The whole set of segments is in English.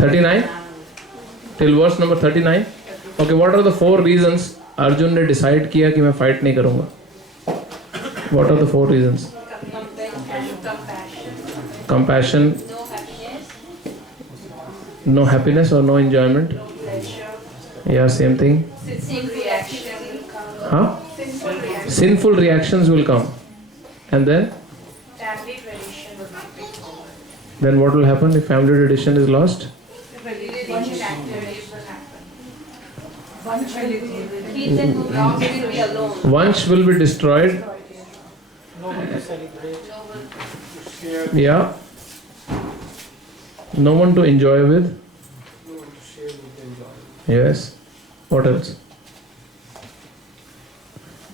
39? Till verse number 39? Okay, what are the 4 reasons Arjun ने decide किया कि मैं fight नहीं करूँगा? What are the 4 reasons? Compassion. No happiness or no enjoyment? Yeah, same thing. Huh? Sinful reactions will come. And then? Family tradition will not be followed. Then what will happen if family tradition is lost? Religion activities will happen. Vansh will be alone. Vansh will be destroyed. No one to celebrate. Yeah. No one to enjoy with. No one to share with the enjoyment. Yes. What else?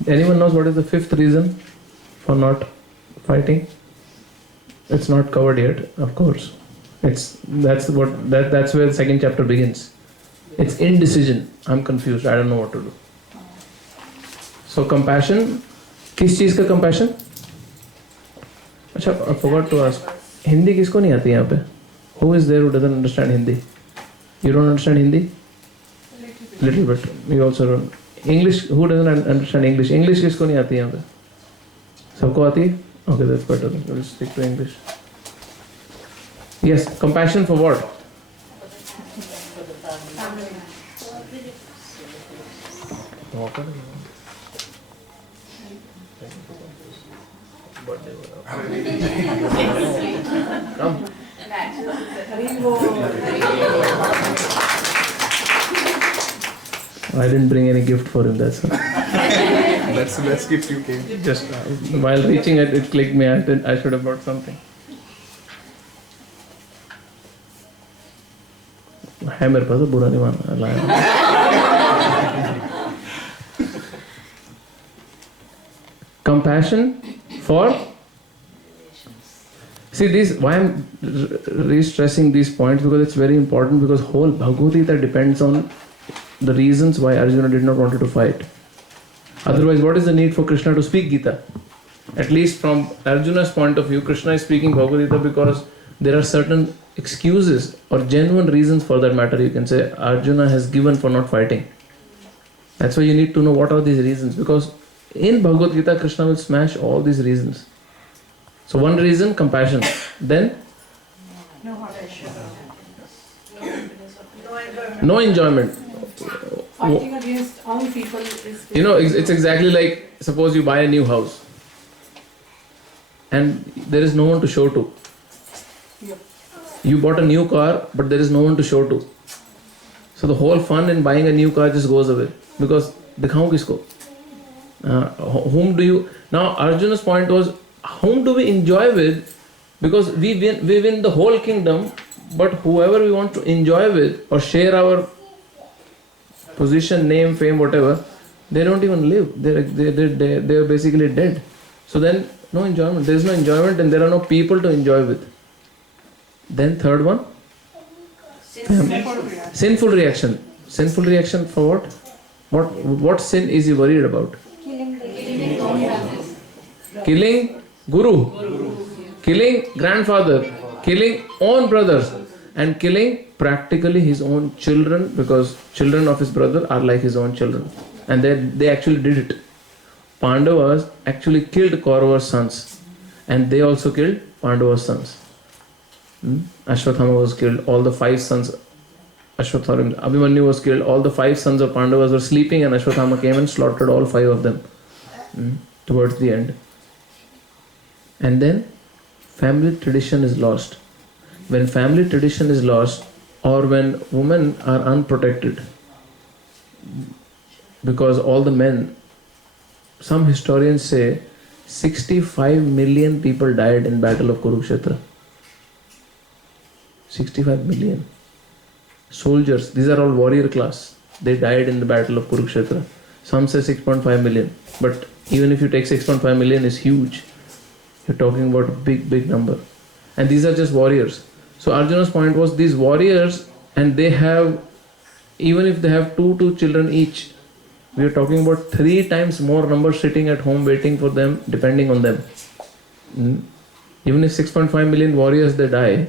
Anyone knows what is the 5th reason for not fighting? It's not covered yet, of course. That's where the second chapter begins. It's indecision. I'm confused. I don't know what to do. So compassion. किस चीज का compassion? अच्छा, I forgot to ask. Hindi किसको नहीं आती यहाँ पे? Who is there who doesn't understand Hindi? You don't understand Hindi? Little bit. You also don't. English. Who doesn't understand English? English किसको नहीं आती यहाँ पे? सबको आती है? Okay, that's better. We'll stick to English. Yes, compassion for what? Come. I didn't bring any gift for him, that's all. Let's gift you came. Just while reaching it, it clicked me. I should have brought something. है मेरे पास, बुरा नहीं मानना लाया. Compassion for. See this. Why I'm re-stressing these points, because it's very important, because whole Bhagavad Gita depends on the reasons why Arjuna did not want to fight. Otherwise, what is the need for Krishna to speak Gita? At least from Arjuna's point of view, Krishna is speaking Bhagavad Gita because there are certain excuses or genuine reasons for that matter, you can say, Arjuna has given for not fighting. That's why you need to know what are these reasons, because in Bhagavad Gita, Krishna will smash all these reasons. So one reason, compassion. Then? No enjoyment. Fighting against own people is... You know, it's exactly like, suppose you buy a new house and there is no one to show to. Yep. You bought a new car, but there is no one to show to. So the whole fun in buying a new car just goes away. Because, dikhaun kisko? Whom do you... Now, Arjuna's point was, whom do we enjoy with? Because we win the whole kingdom, but whoever we want to enjoy with or share our position, name, fame, whatever, they don't even live. They're basically dead. So then, no enjoyment. There is no enjoyment and there are no people to enjoy with. Then third one? Sinful reaction. Sinful reaction for what? What sin is he worried about? Killing Guru. Killing grandfather. Killing own brothers. And killing practically his own children, because children of his brother are like his own children. And they actually did it. Pandavas actually killed Kaurava's sons. And they also killed Pandava's sons. Ashwathama was killed. All the 5 sons, Abhimanyu was killed. All the 5 sons of Pandavas were sleeping and Ashwathama came and slaughtered all 5 of them towards the end. And then family tradition is lost. When family tradition is lost, or when women are unprotected, because all the men, some historians say 65 million people died in battle of Kurukshetra. 65 million soldiers, these are all warrior class, they died in the battle of Kurukshetra. Some say 6.5 million, but even if you take 6.5 million, is huge. You're talking about a big number, and these are just warriors. So Arjuna's point was, these warriors, and they have, even if they have two children each, we are talking about 3 times more number sitting at home waiting for them, depending on them. Even if 6.5 million warriors they die,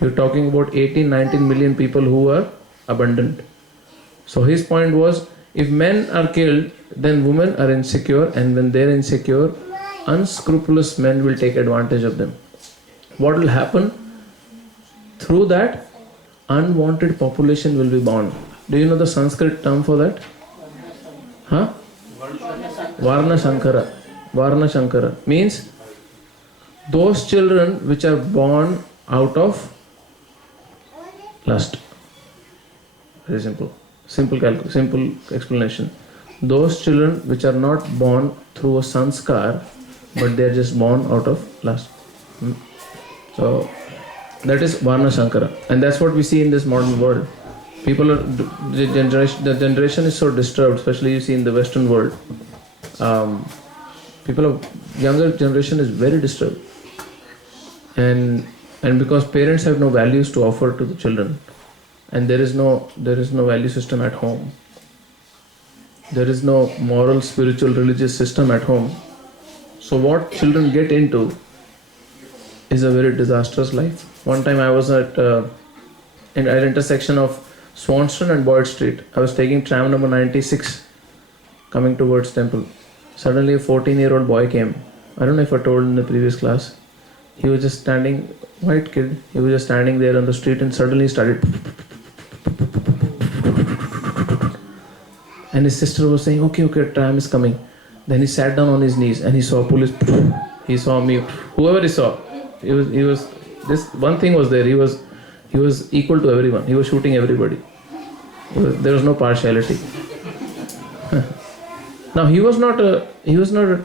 You're talking about 18, 19 million people who are abundant. So his point was, if men are killed, then women are insecure, and when they're insecure, unscrupulous men will take advantage of them. What will happen? Through that, unwanted population will be born. Do you know the Sanskrit term for that? Huh? Varna Shankara. Varna Shankara means those children which are born out of lust. Very simple. Simple explanation. Those children which are not born through a sanskar, but they are just born out of lust. So that is Varna Shankara, and that's what we see in this modern world. People are the generation is so disturbed, especially you see in the Western world. Younger generation is very disturbed, and because parents have no values to offer to the children, and there is no value system at home. There is no moral, spiritual, religious system at home. So what children get into is a very disastrous life. One time I was at an intersection of Swanston and Boyd Street. I was taking tram number 96 coming towards Temple. Suddenly a 14-year-old boy came. I don't know if I told in the previous class. He was just standing, white kid, he was just standing there on the street and suddenly started. And his sister was saying, okay, tram is coming. Then he sat down on his knees and he saw police. He saw me. Whoever he saw, he was. This one thing was there. He was equal to everyone. He was shooting everybody. There was no partiality. Now he was not a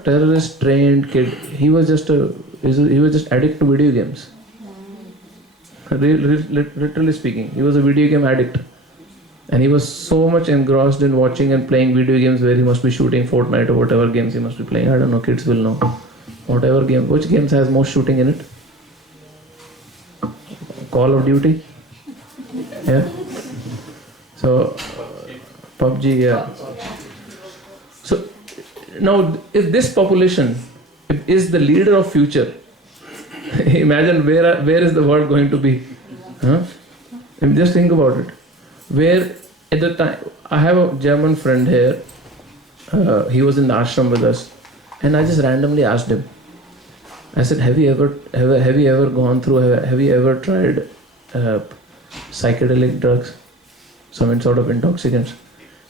terrorist trained kid. He was just addict to video games. Literally speaking, he was a video game addict. And he was so much engrossed in watching and playing video games where he must be shooting Fortnite or whatever games he must be playing. I don't know, kids will know. Whatever game. Which games has most shooting in it? Call of Duty? Yeah? So, PUBG, yeah. So, now if this population is the leader of future, imagine where is the world going to be? Huh? Just think about it. Where at the time, I have a German friend here, he was in the ashram with us, and I just randomly asked him, I said, have you ever gone through, have you ever tried psychedelic drugs, some sort of intoxicants?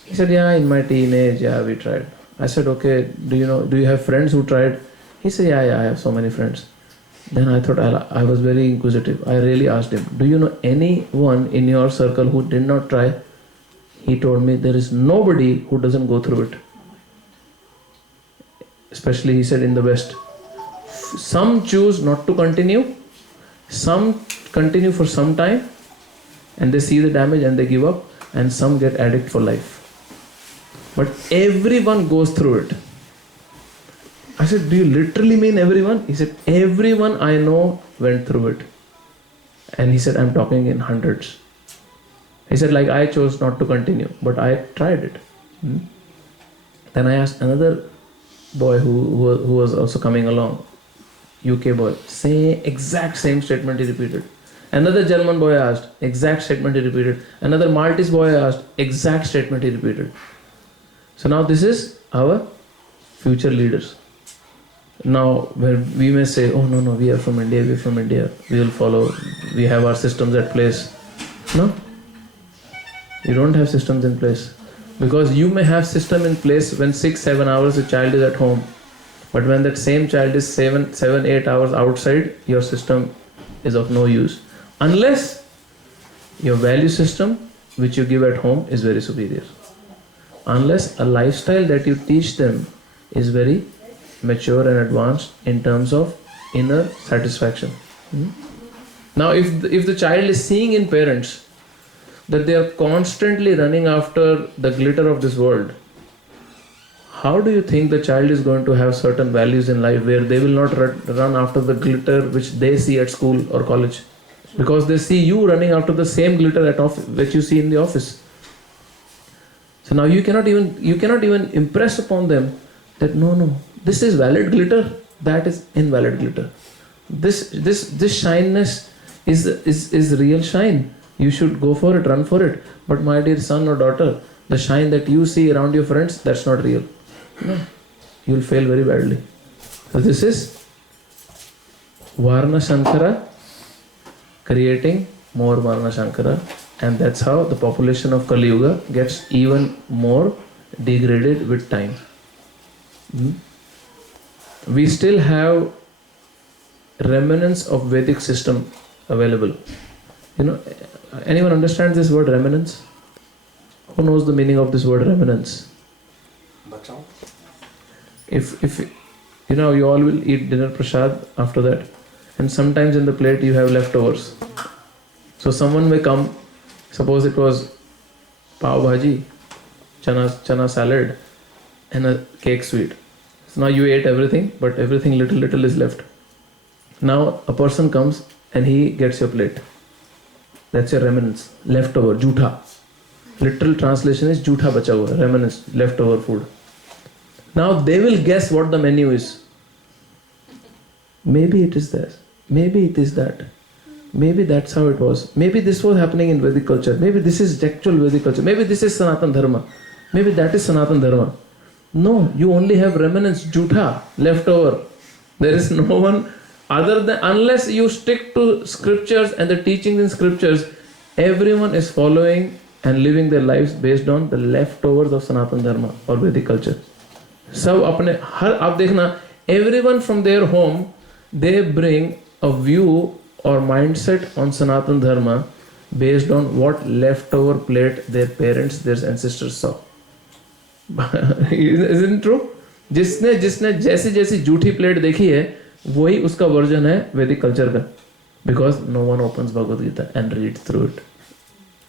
He said, yeah, in my teenage, yeah, we tried. I said, okay, do you have friends who tried? He said, yeah, I have so many friends. Then I thought, I was very inquisitive. I really asked him, do you know anyone in your circle who did not try? He told me, there is nobody who doesn't go through it. Especially, he said, in the West. Some choose not to continue. Some continue for some time. And they see the damage and they give up. And some get addict for life. But everyone goes through it. I said, do you literally mean everyone? He said, everyone I know went through it. And he said, I'm talking in hundreds. He said, like, I chose not to continue, but I tried it. Then I asked another boy who was also coming along, UK boy, exact same statement he repeated. Another German boy asked, exact statement he repeated. Another Maltese boy asked, exact statement he repeated. So now this is our future leaders. Now, where we may say, oh no, we are from India, we will follow, we have our systems at place. No, you don't have systems in place. Because you may have system in place when 6-7 hours a child is at home. But when that same child is 7-8 hours outside, your system is of no use. Unless your value system, which you give at home, is very superior. Unless a lifestyle that you teach them is very mature and advanced in terms of inner satisfaction. Now, if the child is seeing in parents that they are constantly running after the glitter of this world, how do you think the child is going to have certain values in life where they will not run after the glitter which they see at school or college? Because they see you running after the same glitter at office, which you see in the office. So now you cannot even impress upon them that no, this is valid glitter, that is invalid glitter. This shyness is real shine. You should go for it, run for it. But my dear son or daughter, the shine that you see around your friends, that's not real. No, you will fail very badly. So this is Varna Shankara creating more Varna Shankara, and that's how the population of Kali Yuga gets even more degraded with time. We still have remnants of Vedic system available. Anyone understands this word remnants? Who knows the meaning of this word remnants? Bachao. If you all will eat dinner prasad after that, and sometimes in the plate you have leftovers. So someone may come, suppose it was pav bhaji, chana salad, and a cake sweet. So now you ate everything, but everything little is left. Now a person comes and he gets your plate. That's your remnants, leftover, jhutha. Literal translation is jhutha bacha hua, remnants, leftover food. Now they will guess what the menu is. Maybe it is this, maybe it is that, maybe that's how it was, maybe this was happening in Vedic culture, maybe this is actual Vedic culture, maybe this is Sanatan Dharma, maybe that is Sanatan Dharma. No, you only have remnants, jhutha, leftover. There is no one other than, unless you stick to scriptures and the teachings in scriptures, everyone is following and living their lives based on the leftovers of Sanatan Dharma or Vedic culture. सब अपने हर आप देखना, everyone from their home they bring a view or mindset on Sanatan Dharma based on what leftover plate their parents, their ancestors saw. Isn't it true? जिसने जैसी झूठी plate देखी है वही उसका वर्जन है वैदिक कल्चर का. Because no one opens Bhagavad Gita and reads through it.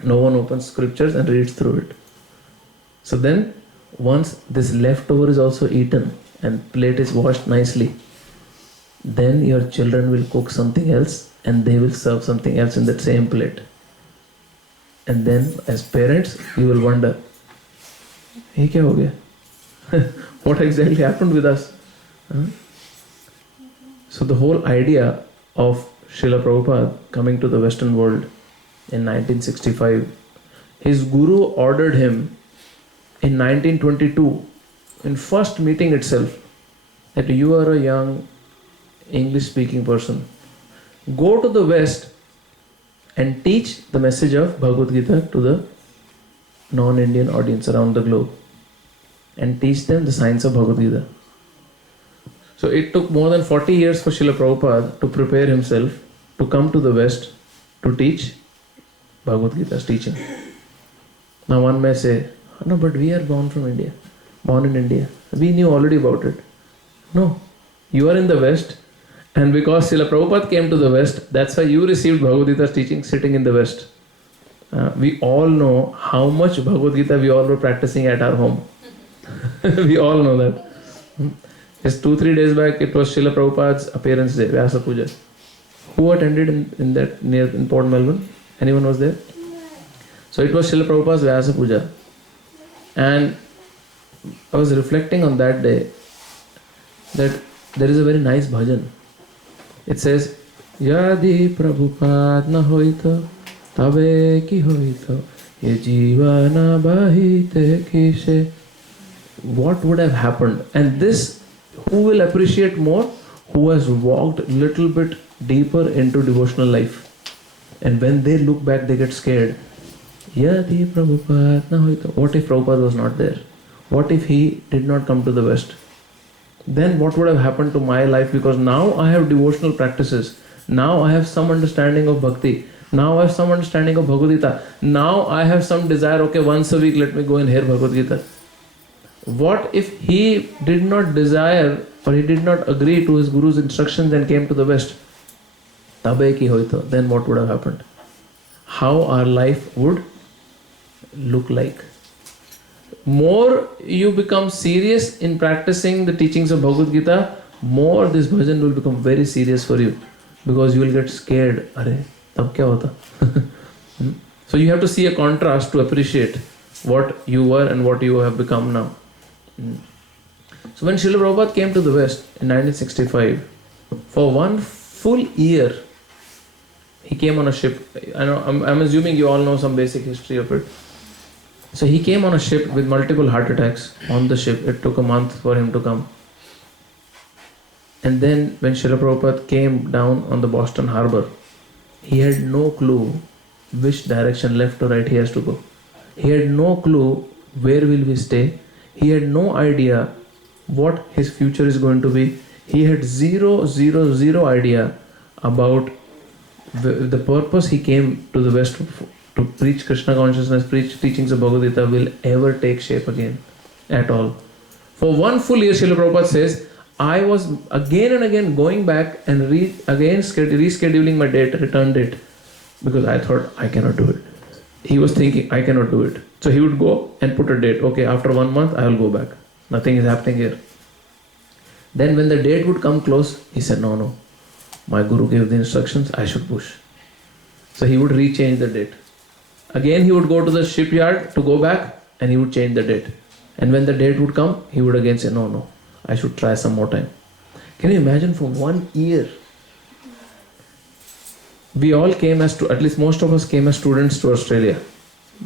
No one opens scriptures and reads through it. So then once this leftover is also eaten and plate is washed nicely, then your children will cook something else and they will serve something else in that same plate. And then as parents you will wonder, ये क्या हो गया? What exactly happened with us? So the whole idea of Srila Prabhupada coming to the Western world in 1965, his guru ordered him in 1922, in first meeting itself, that you are a young English-speaking person. Go to the West and teach the message of Bhagavad Gita to the non-Indian audience around the globe. And teach them the science of Bhagavad Gita. So it took more than 40 years for Srila Prabhupada to prepare himself to come to the West to teach Bhagavad Gita's teaching. Now one may say, no, but we are born in India. We knew already about it. No, you are in the West, and because Srila Prabhupada came to the West, that's why you received Bhagavad Gita's teaching sitting in the West. We all know how much Bhagavad Gita we all were practicing at our home. We all know that. Just 2-3 days back, it was Srila Prabhupada's appearance day, Vyasa Puja. Who attended in that in Port Melbourne? Anyone was there? So it was Srila Prabhupada's Vyasa Puja. And I was reflecting on that day that there is a very nice bhajan. It says, Yadi Prabhupada na hoito, tabe ki hoito, ye jivana bahite kishe. What would have happened? And this, who will appreciate more? Who has walked little bit deeper into devotional life. And when they look back, they get scared. Yadi Prabhupada na hoito. What if Prabhupada was not there? What if he did not come to the West? Then what would have happened to my life? Because now I have devotional practices. Now I have some understanding of bhakti. Now I have some understanding of Bhagavad Gita. Now I have some desire, okay, once a week let me go and hear Bhagavad Gita. What if he did not desire or he did not agree to his guru's instructions and came to the West? Tabe ki hoito. Then what would have happened? How our life would look like. More you become serious in practicing the teachings of Bhagavad Gita, more this bhajan will become very serious for you. Because you will get scared. Arey, tab kya hota? So you have to see a contrast to appreciate what you were and what you have become now. So when Srila Prabhupada came to the West in 1965, for one full year, He came on a ship. I know, I'm assuming you all know some basic history of it. So he came on a ship with multiple heart attacks on the ship. It took a month for him to come. And then when Srila Prabhupada came down on the Boston harbor, he had no clue which direction, left or right, he has to go. He had no clue where will we stay. He had no idea what his future is going to be. He had zero idea about the purpose he came to the West to preach Krishna consciousness, preach teachings of Bhagavad Gita will ever take shape again at all. For 1 full year, Srila Prabhupada says, I was again and again going back and rescheduling my date, return date, because I thought I cannot do it. He was thinking I cannot do it. So he would go and put a date. Okay, after 1 month I will go back. Nothing is happening here. Then when the date would come close, he said, no. My Guru gave the instructions, I should push. So he would rechange the date. Again he would go to the shipyard to go back and he would change the date. And when the date would come, he would again say, no, I should try some more time. Can you imagine for 1 year? We all came at least most of us came as students to Australia.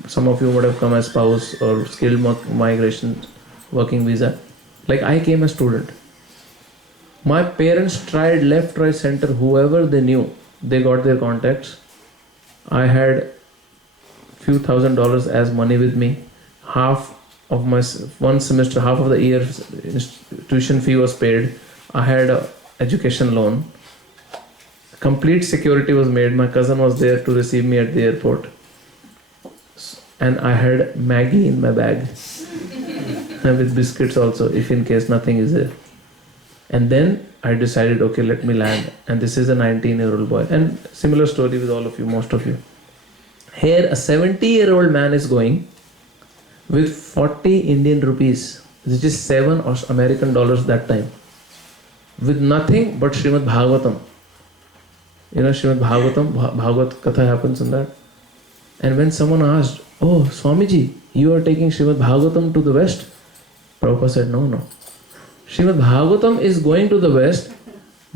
Some of you would have come as spouse or skilled migration working visa. Like I came as student. My parents tried left, right, center, whoever they knew, they got their contacts. I had few $1,000s as money with me. Half of my 1 semester, half of the year's tuition fee was paid. I had an education loan. Complete security was made. My cousin was there to receive me at the airport. And I had Maggie in my bag. And with biscuits also, if in case nothing is there. And then I decided, okay, let me land. And this is a 19-year-old boy. And similar story with all of you, most of you. Here, a 70-year-old man is going with 40 Indian rupees, which is 7 American dollars that time, with nothing but Srimad Bhagavatam. You know Srimad Bhagavatam, Bhagavad Katha happens in that. And when someone asked, oh, Swamiji, you are taking Srimad Bhagavatam to the West? Prabhupada said, no. Srimad Bhagavatam is going to the West.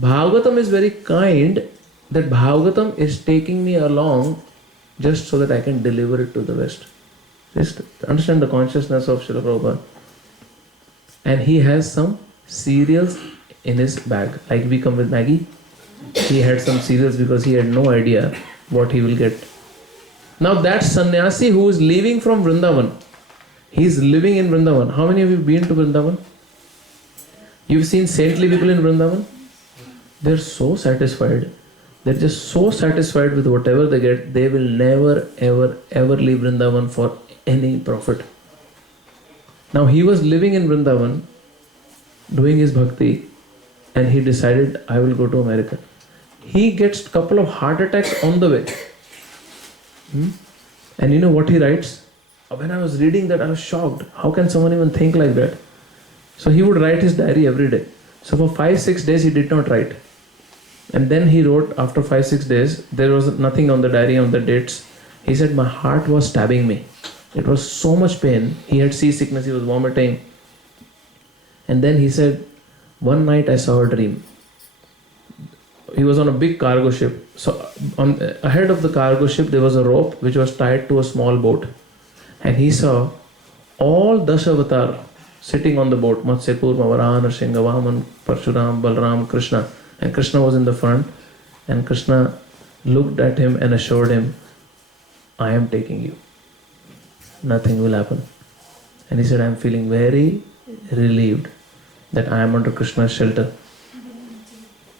Bhagavatam is very kind that Bhagavatam is taking me along just so that I can deliver it to the West. Just understand the consciousness of Srila Prabhupada. And he has some cereals in his bag. Like we come with Maggie. He had some cereals because he had no idea what he will get. Now that sannyasi who is leaving from Vrindavan, he is living in Vrindavan. How many of you have been to Vrindavan? You've seen saintly people in Vrindavan? They're so satisfied. They're just so satisfied with whatever they get. They will never, ever leave Vrindavan for any profit. Now he was living in Vrindavan, doing his bhakti, and he decided, I will go to America. He gets a couple of heart attacks on the way. And you know what he writes? When I was reading that, I was shocked. How can someone even think like that? So he would write his diary every day. So for 5-6 days he did not write. And then he wrote after 5-6 days, there was nothing on the diary on the dates. He said, my heart was stabbing me. It was so much pain. He had seasickness, he was vomiting. And then he said, one night I saw a dream. He was on a big cargo ship. So ahead of the cargo ship there was a rope which was tied to a small boat. And he saw all Dasavatar sitting on the boat. Matsya, Kurma, Varaha, Nrsimha, Vaman, Parshuram, Balram, Krishna. And Krishna was in the front. And Krishna looked at him and assured him, I am taking you. Nothing will happen. And he said, I am feeling very relieved that I am under Krishna's shelter.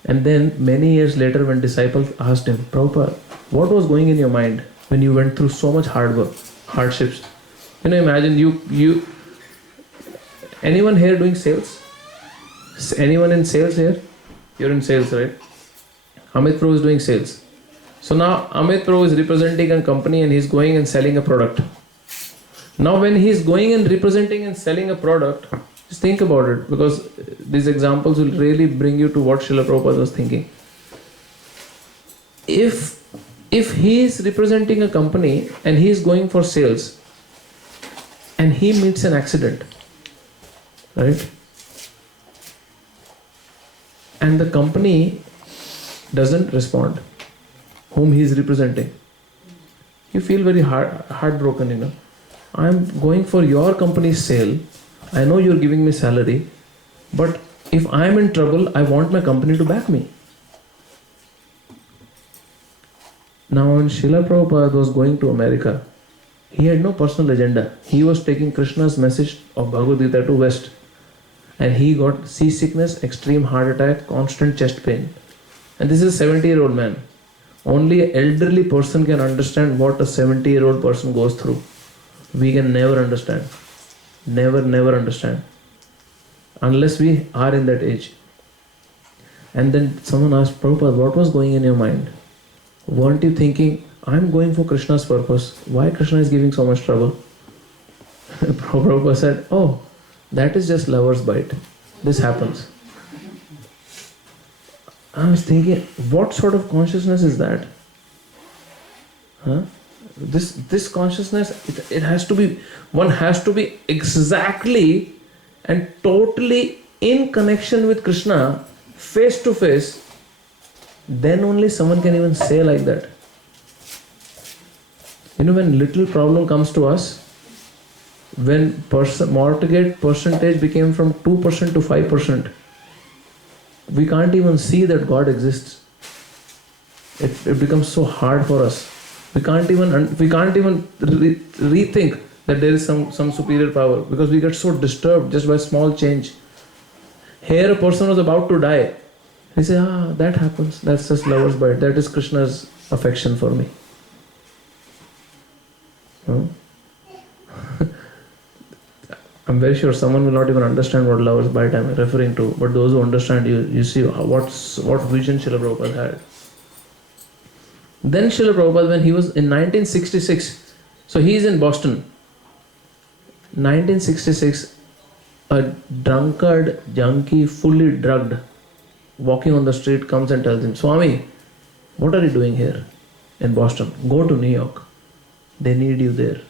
And then many years later when disciples asked him, Prabhupada, what was going in your mind when you went through so much hard work, hardships? You know, imagine you anyone here doing sales? Anyone in sales here? You're in sales, right? Amit Prabhu is doing sales. So now Amit Prabhu is representing a company and he's going and selling a product. Now when he's going and representing and selling a product, just think about it, because these examples will really bring you to what Srila Prabhupada was thinking. If he is representing a company and he is going for sales and he meets an accident, right? And the company doesn't respond. whom he is representing. You feel very heartbroken, I'm going for your company's sale. I know you're giving me salary, but if I'm in trouble, I want my company to back me. Now, when Srila Prabhupada was going to America, he had no personal agenda. He was taking Krishna's message of Bhagavad Gita to West. And he got seasickness, extreme heart attack, constant chest pain. And this is a 70-year-old man. Only an elderly person can understand what a 70-year-old person goes through. We can never understand. Never understand. Unless we are in that age. And then someone asked, Prabhupada, what was going in your mind? Weren't you thinking, I'm going for Krishna's purpose. Why Krishna is giving so much trouble? Prabhupada said, oh, that is just lover's bite. This happens. I was thinking, what sort of consciousness is that? This consciousness, it has to be, one has to be exactly and totally in connection with Krishna, face to face, then only someone can even say like that. When little problem comes to us, when mortgage percentage became from 2% to 5%, we can't even see that God exists. It becomes so hard for us. We can't even rethink that there is some superior power, because we get so disturbed just by small change. Here a person was about to die. He said, that happens. That's just lover's bite. That is Krishna's affection for me. I'm very sure someone will not even understand what lover's bite I'm referring to, but those who understand, you see what vision Srila Prabhupada had. Then Srila Prabhupada, when he was in 1966, so he is in Boston. 1966, a drunkard, junkie, fully drugged, walking on the street, comes and tells him, Swami, what are you doing here in Boston? Go to New York. They need you there.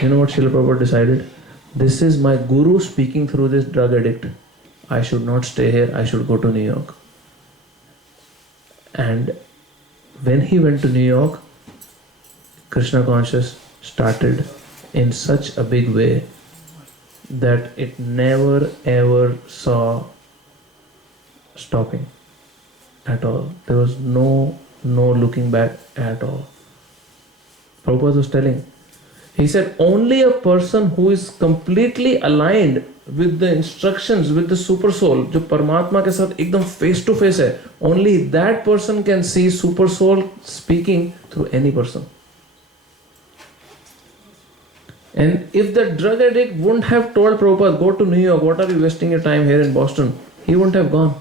You know what Srila Prabhupada decided? This is my guru speaking through this drug addict. I should not stay here. I should go to New York. And when he went to New York, Krishna Consciousness started in such a big way that it never ever saw stopping at all. There was no looking back at all. Prabhupada was telling, he said, only a person who is completely aligned with the instructions, with the super soul, जो परमात्मा के साथ एकदम face to face है, only that person can see super soul speaking through any person. And if the drug addict wouldn't have told Prabhupada, go to New York, what are you wasting your time here in Boston? He wouldn't have gone.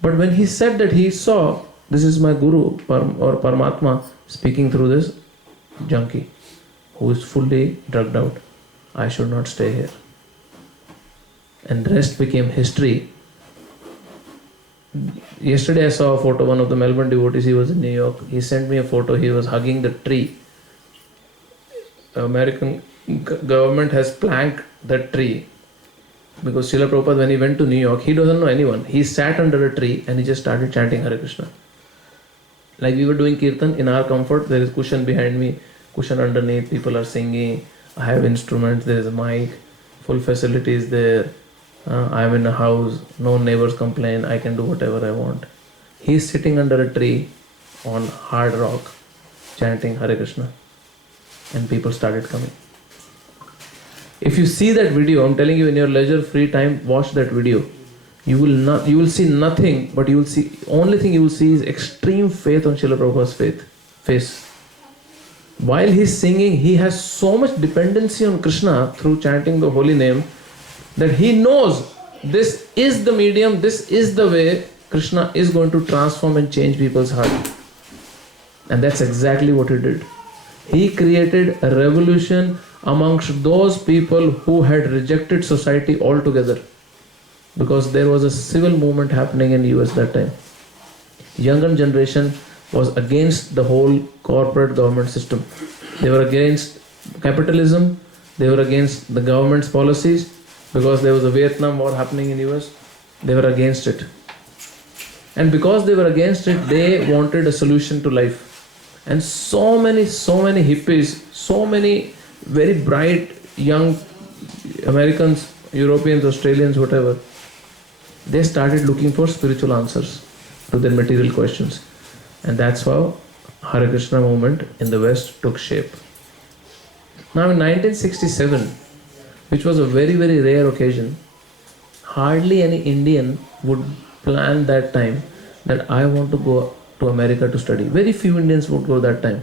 But when he said that, he saw, this is my guru or Paramatma speaking through this junkie who is fully drugged out. I should not stay here. And the rest became history. Yesterday I saw a photo, one of the Melbourne devotees, he was in New York. He sent me a photo, he was hugging the tree. American government has planked that tree. Because Srila Prabhupada, when he went to New York, he doesn't know anyone. He sat under a tree and he just started chanting Hare Krishna. Like we were doing Kirtan, in our comfort, there is cushion behind me, cushion underneath, people are singing, I have instruments, there is a mic, full facilities there, I am in a house, no neighbors complain, I can do whatever I want. He is sitting under a tree on hard rock, chanting Hare Krishna, and people started coming. If you see that video, I'm telling you, in your leisure free time, watch that video. You will see nothing, but you will see, only thing you will see is extreme faith on Srila Prabhupada's face. While he's singing, he has so much dependency on Krishna through chanting the holy name that he knows this is the medium, this is the way Krishna is going to transform and change people's heart. And that's exactly what he did. He created a revolution amongst those people who had rejected society altogether. Because there was a civil movement happening in US that time. Younger generation was against the whole corporate government system. They were against capitalism, they were against the government's policies, because there was a Vietnam war happening in US, they were against it. And because they were against it, they wanted a solution to life. And so many hippies, so many very bright young Americans, Europeans, Australians, whatever, they started looking for spiritual answers to their material questions. And that's how Hare Krishna movement in the West took shape. Now in 1967, which was a very, very rare occasion, hardly any Indian would plan that time that I want to go to America to study. Very few Indians would go that time.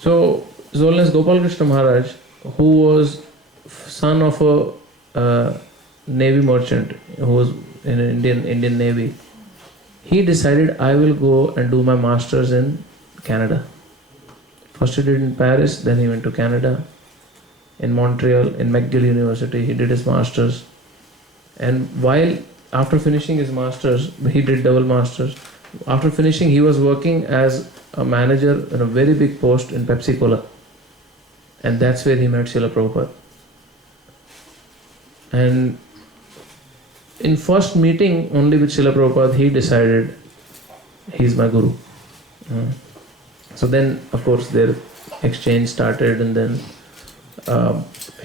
So His Holiness Gopal Krishna Maharaj, who was son of a Navy merchant who was in Indian Navy, he decided I will go and do my masters in Canada. First he did in Paris, then he went to Canada. In Montreal, in McGill University, he did his masters. And after finishing his masters, he did double masters. After finishing, he was working as a manager in a very big post in Pepsi Cola. And that's where he met Srila Prabhupada. And in first meeting only with Srila Prabhupada, he decided he's my guru. So then, of course, their exchange started, and then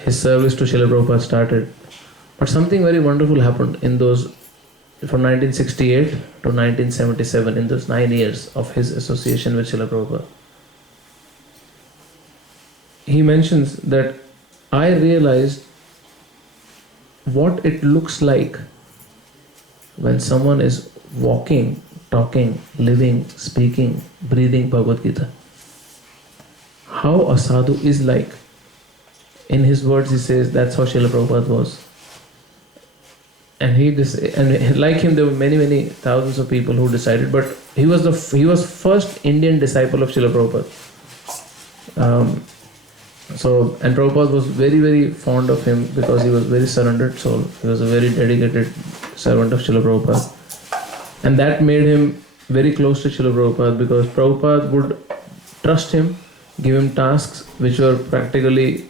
his service to Srila Prabhupada started. But something very wonderful happened in those, from 1968 to 1977, in those 9 years of his association with Srila Prabhupada. He mentions that I realized what it looks like when someone is walking, talking, living, speaking, breathing Bhagavad Gita. How a sadhu is like. In his words, he says that's how Srila Prabhupada was. And like him, there were many thousands of people who decided, but he was first Indian disciple of Srila Prabhupada. And Prabhupada was very, very fond of him because he was very surrendered soul. He was a very dedicated servant of Srila Prabhupada. And that made him very close to Srila Prabhupada, because Prabhupada would trust him, give him tasks which were practically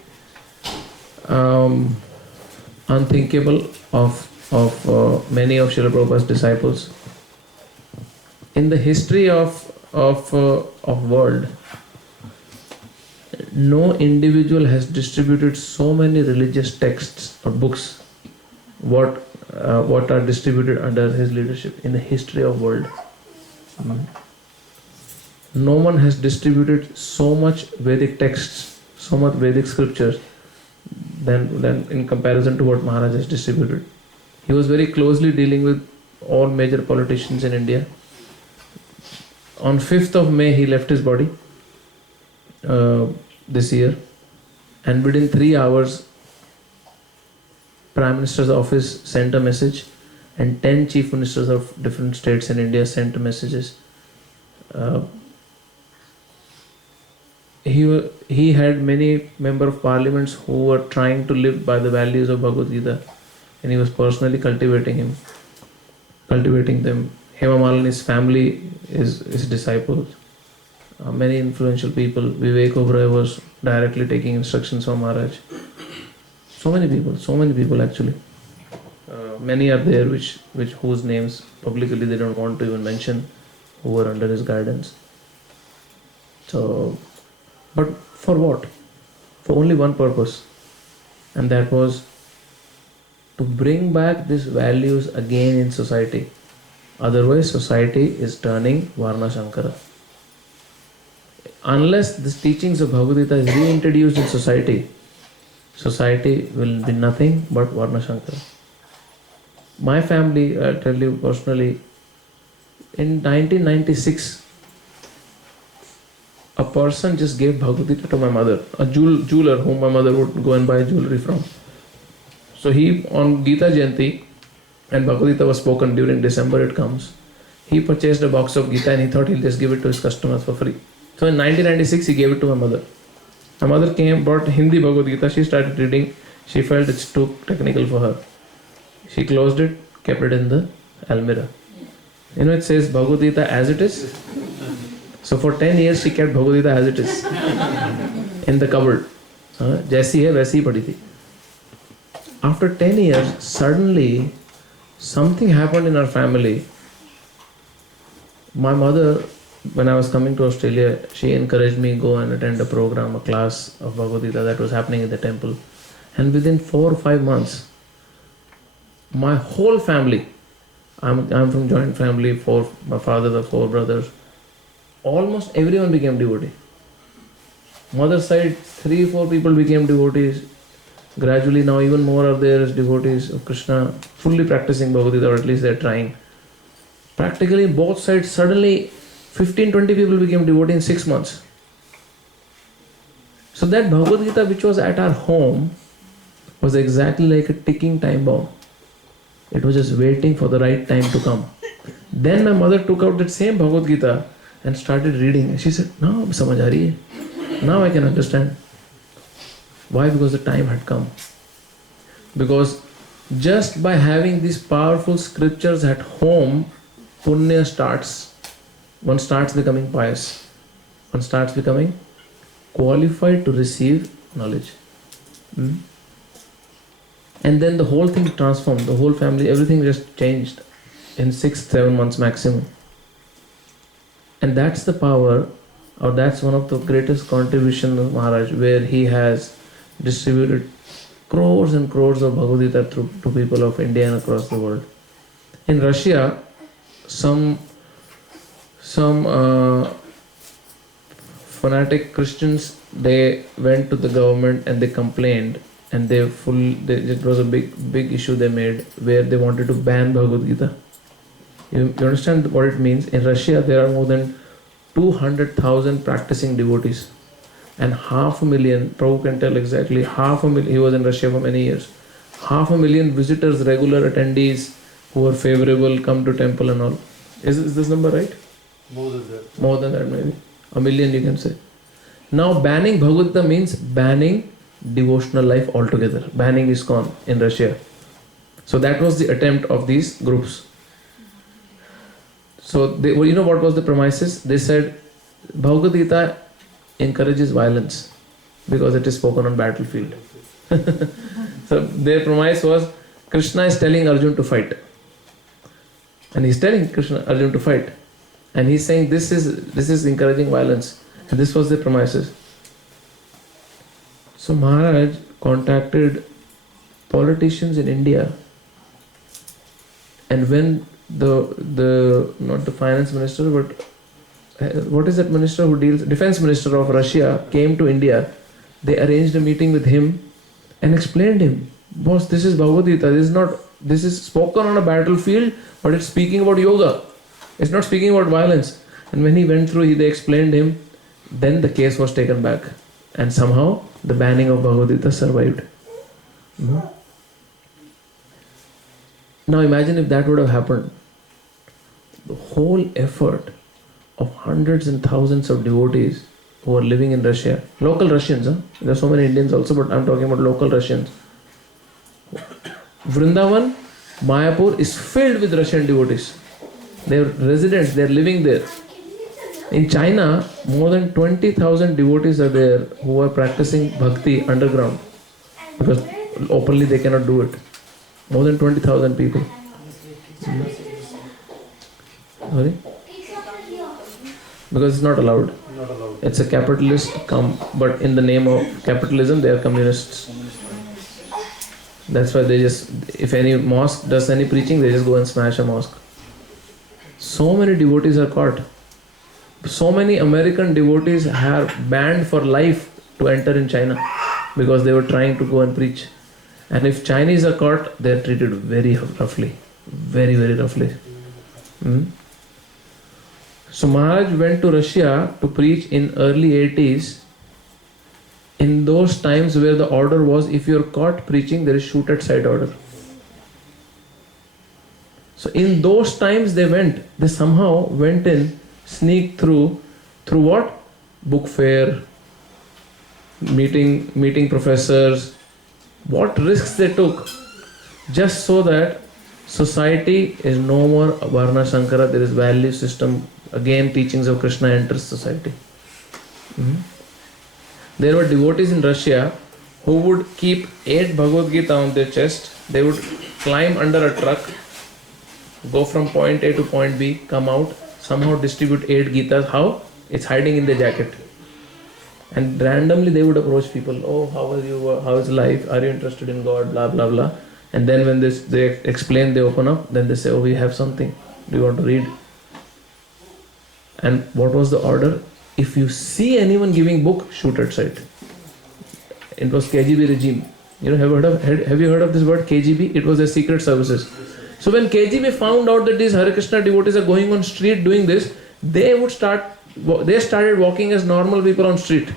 unthinkable of many of Srila Prabhupada's disciples. In the history of world, no individual has distributed so many religious texts or books what are distributed under his leadership in the history of world. No one has distributed so much Vedic texts, so much Vedic scriptures than in comparison to what Maharaj has distributed. He was very closely dealing with all major politicians in India. On 5th of May, he left his body this year, and within 3 hours, Prime Minister's office sent a message, and 10 chief ministers of different states in India sent messages. He had many members of parliaments who were trying to live by the values of Bhagavad Gita, and he was personally cultivating them. Hema Malini's family is his disciples. Many influential people. Vivek Oberoi was directly taking instructions from Maharaj. So many people actually. Many are there whose names publicly they don't want to even mention, who were under his guidance. So, but for what? For only one purpose, and that was to bring back these values again in society. Otherwise, society is turning Varna Shankara. Unless the teachings of Bhagavad Gita is reintroduced in society, society will be nothing but Varna Shankara. My family, I'll tell you personally, in 1996, a person just gave Bhagavad Gita to my mother, a jeweler whom my mother would go and buy jewelry from. So he, on Gita Jayanti, and Bhagavad Gita was spoken during December, it comes, he purchased a box of Gita and he thought he'll just give it to his customers for free. So in 1996, he gave it to my mother. My mother came, brought Hindi Bhagavad Gita, she started reading, she felt it's too technical for her. She closed it, kept it in the almirah. You know, it says Bhagavad Gita as it is. So for 10 years, she kept Bhagavad Gita as it is in the cupboard. जैसी है वैसी ही पड़ी थी. After 10 years, suddenly something happened in our family. My mother, when I was coming to Australia, she encouraged me go and attend a program, a class of Bhagavad Gita that was happening in the temple. And within 4 or 5 months, my whole family, I'm from joint family, my father, the 4 brothers, almost everyone became devotee. Mother's side, 3-4 people became devotees. Gradually now even more are there as devotees of Krishna, fully practicing Bhagavad Gita, or at least they're trying. Practically both sides, suddenly 15-20 people became devotee in 6 months. So that Bhagavad Gita which was at our home was exactly like a ticking time bomb. It was just waiting for the right time to come. Then my mother took out that same Bhagavad Gita and started reading. She said, now samajh aa rahi hai. Now I can understand. Why? Because the time had come. Because just by having these powerful scriptures at home, punya starts. One starts becoming pious. One starts becoming qualified to receive knowledge. And then the whole thing transformed. The whole family, everything just changed in 6-7 months maximum. And that's the power, or that's one of the greatest contributions of Maharaj, where he has distributed crores and crores of Bhagavad Gita to people of India and across the world. In Russia, some fanatic Christians, they went to the government and they complained, and it was a big issue they made, where they wanted to ban Bhagavad Gita. You understand what it means? In Russia, there are more than 200,000 practicing devotees. And 500,000, Prabhu can tell exactly, 500,000, he was in Russia for many years, 500,000 visitors, regular attendees who are favorable, come to temple and all. Is this number right? More than that. More than that maybe. 1 million you can say. Now banning Bhagavad Gita means banning devotional life altogether. Banning ISKCON in Russia. So that was the attempt of these groups. So they, you know what was the premises? They said Bhagavad Gita encourages violence because it is spoken on battlefield. So their premise was Krishna is telling Arjun to fight. And he's telling Arjun to fight. And he's saying this is encouraging violence. And this was the premises. So Maharaj contacted politicians in India, and when the not the finance minister, but what is that minister who deals, defense minister of Russia came to India, they arranged a meeting with him and explained him, boss, this is Bhagavad Gita, this is spoken on a battlefield, but it's speaking about yoga. It's not speaking about violence. And when he went through, they explained him, then the case was taken back. And somehow the banning of Bhagavad Gita survived. Now imagine if that would have happened. The whole effort of hundreds and thousands of devotees who are living in Russia, local Russians, there are so many Indians also, but I'm talking about local Russians. Vrindavan, Mayapur is filled with Russian devotees. They are residents, they are living there. In China, more than 20,000 devotees are there who are practicing bhakti underground, because openly they cannot do it. More than 20,000 people. Sorry? Because it's not allowed. It's a capitalist but in the name of capitalism they are communists. That's why they just, if any mosque does any preaching, they just go and smash a mosque. So many devotees are caught. So many American devotees are banned for life to enter in China because they were trying to go and preach. And if Chinese are caught, they are treated very roughly. Very, very roughly. So Maharaj went to Russia to preach in early 80s. In those times where the order was, if you're caught preaching, there is shoot at sight order. So in those times they somehow went in, sneaked through what? Book fair, meeting professors. What risks they took, just so that society is no more Varna Shankara, there is value system. Again, teachings of Krishna enters society. There were devotees in Russia who would keep 8 Bhagavad Gita on their chest. They would climb under a truck go from point A to point B, come out, somehow distribute 8 Gitas. How? It's hiding in the jacket. And randomly they would approach people. Oh, how are you? How is life? Are you interested in God? Blah, blah, blah. And then when they explain, they open up, then they say, oh, we have something. Do you want to read? And what was the order? If you see anyone giving book, shoot at sight. It was KGB regime. You know, have you heard of this word KGB? It was their secret services. So when KGB found out that these Hare Krishna devotees are going on street doing this, they started walking as normal people on street.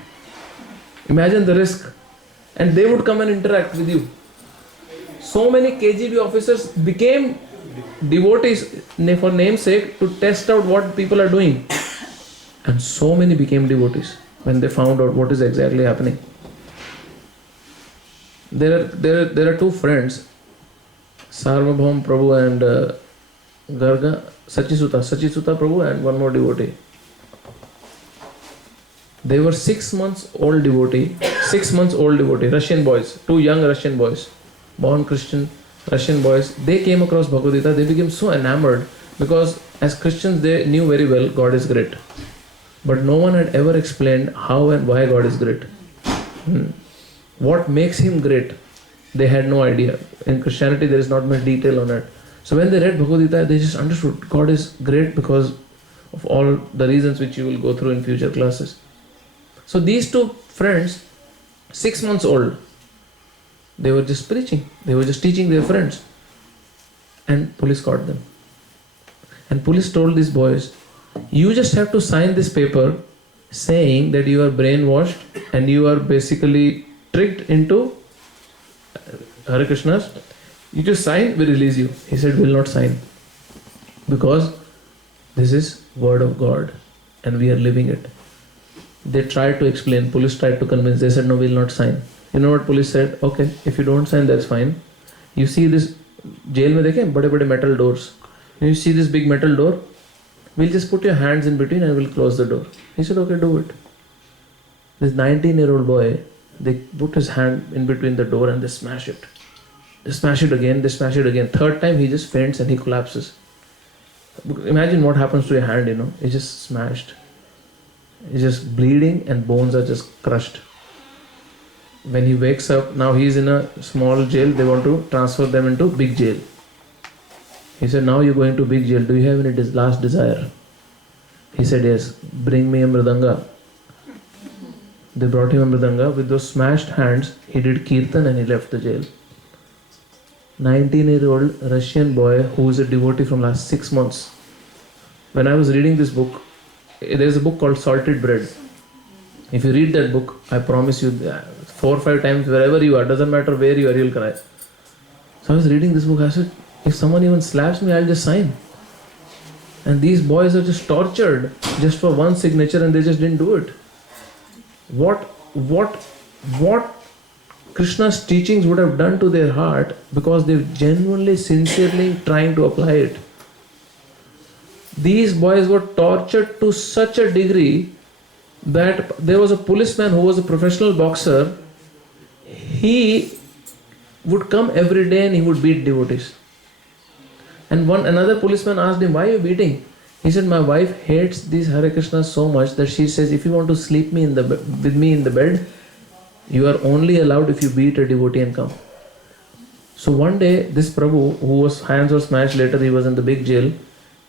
Imagine the risk. And they would come and interact with you. So many KGB officers became devotees for namesake to test out what people are doing. And so many became devotees when they found out what is exactly happening. There are two friends, Sarvabhaum Prabhu and Garga, Sachisuta Prabhu and one more devotee. They were 6 months old devotee, Russian boys, 2 young Russian boys, born Christian Russian boys. They came across Bhagavad Gita, they became so enamored because as Christians they knew very well God is great. But no one had ever explained how and why God is great. What makes him great? They had no idea. In Christianity there is not much detail on it. So when they read Bhagavad Gita, they just understood God is great because of all the reasons which you will go through in future classes. So these 2 friends, 6 months old, they were just preaching. They were just teaching their friends. And police caught them. And police told these boys, you just have to sign this paper saying that you are brainwashed and you are basically tricked into Hare Krishna's. You just sign, we release you. He said, will not sign. Because this is word of God and we are living it. They tried to explain, police tried to convince, they said, no, we will not sign. You know what police said? Okay, if you don't sign, that's fine. You see this jail mein dekhe, bade metal doors. You see this big metal door? We'll just put your hands in between and we'll close the door. He said, okay, do it. This 19-year-old boy, they put his hand in between the door and they smash it. They smash it again. Third time he just faints and he collapses. Imagine what happens to your hand, It's just smashed. It's just bleeding and bones are just crushed. When he wakes up, now he's in a small jail. They want to transfer them into big jail. He said, now you're going to big jail. Do you have any last desire? He said, yes. Bring me a mridanga. They brought him a mridanga. With those smashed hands, he did kirtan and he left the jail. 19-year-old Russian boy who is a devotee from last 6 months. When I was reading this book, there's a book called Salted Bread. If you read that book, I promise you 4 or 5 times, wherever you are, doesn't matter where you are, you'll cry. So I was reading this book, I said, if someone even slaps me, I'll just sign. And these boys are just tortured just for one signature and they just didn't do it. What Krishna's teachings would have done to their heart because they're genuinely, sincerely trying to apply it. These boys were tortured to such a degree that there was a policeman who was a professional boxer. He would come every day and he would beat devotees. And another policeman asked him, why are you beating? He said, my wife hates these Hare Krishnas so much that she says, if you want to sleep with me in the bed, you are only allowed if you beat a devotee and come. So one day, this Prabhu, whose hands were smashed, later he was in the big jail,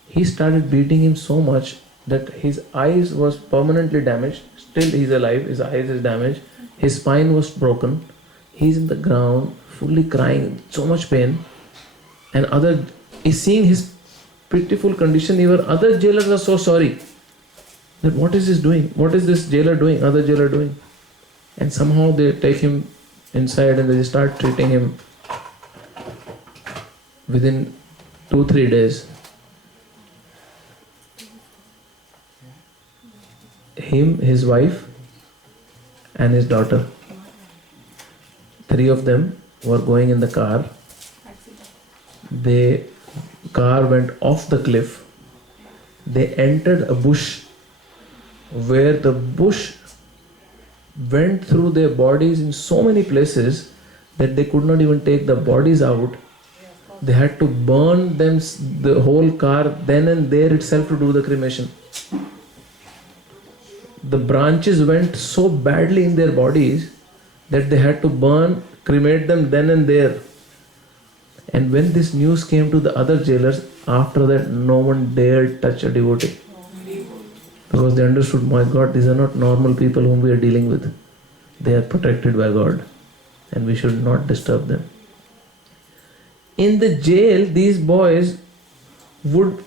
he started beating him so much that his eyes was permanently damaged. Still he's alive, his eyes is damaged, his spine was broken, he's in the ground, fully crying, so much pain. And is seeing his pitiful condition. Even other jailers are so sorry that what is this doing? What is this jailer doing? Other jailer doing? And somehow they take him inside and they start treating him. Within 2-3 days, him, his wife and his daughter, 3 of them were going in the car. The car went off the cliff. They entered a bush where the bush went through their bodies in so many places that they could not even take the bodies out. They had to burn them, the whole car, then and there itself to do the cremation. The branches went so badly in their bodies that they had to burn, cremate them then and there. And when this news came to the other jailers, after that no one dared touch a devotee. Because they understood, my God, these are not normal people whom we are dealing with. They are protected by God and we should not disturb them. In the jail, these boys would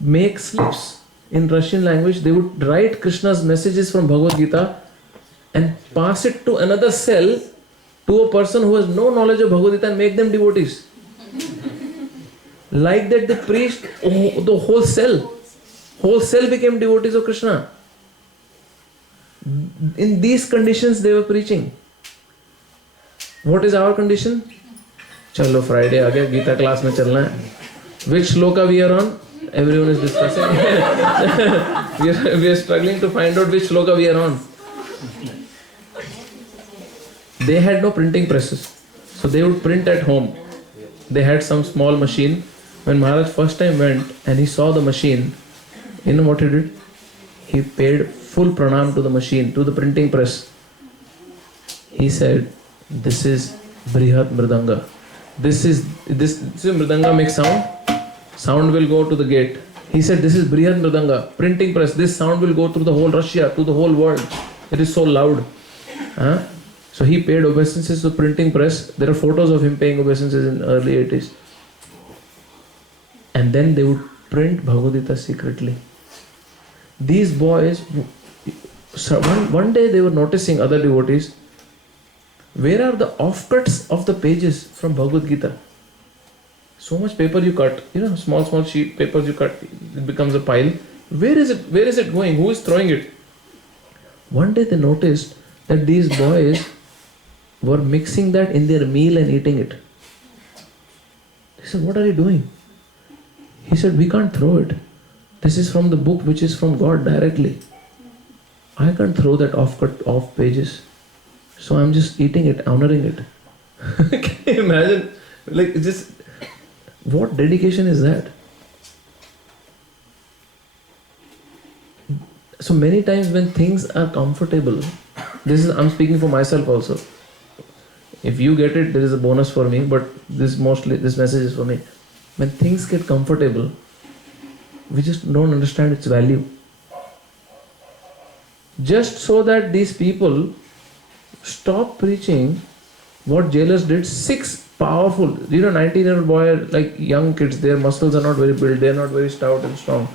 make slips in Russian language. They would write Krishna's messages from Bhagavad Gita and pass it to another cell, to a person who has no knowledge of Bhagavad Gita, and make them devotees. Like that they preached the whole cell. Whole cell became devotees of Krishna. In these conditions they were preaching. What is our condition? Chalo, Friday aa gaya, Gita class mein chalna hai. Which shloka we are on? Everyone is discussing. we are struggling to find out which shloka we are on. They had no printing presses, so they would print at home. They had some small machine. When Maharaj first time went and he saw the machine, you know what he did? He paid full pranam to the machine, to the printing press. He said, this is Brihat Mridanga. This Mridanga makes sound. Sound will go to the gate. He said, this is Brihat Mridanga, printing press. This sound will go through the whole Russia, to the whole world. It is so loud. So he paid obeisances to printing press. There are photos of him paying obeisances in early 80s. And then they would print Bhagavad Gita secretly. These boys, one day they were noticing other devotees, where are the offcuts of the pages from Bhagavad Gita? So much paper you cut, small sheet papers you cut, it becomes a pile. Where is it going? Who is throwing it? One day they noticed that these boys were mixing that in their meal and eating it. They said, what are you doing? He said, we can't throw it. This is from the book which is from God directly. I can't throw that off pages. So I'm just eating it, honoring it. Can you imagine? What dedication is that? So many times when things are comfortable, I'm speaking for myself also. If you get it, there is a bonus for me, but this message is for me. When things get comfortable, we just don't understand its value. Just so that these people stop preaching what jailers did, 6 powerful, 19-year-old boy, like young kids, their muscles are not very built, they are not very stout and strong.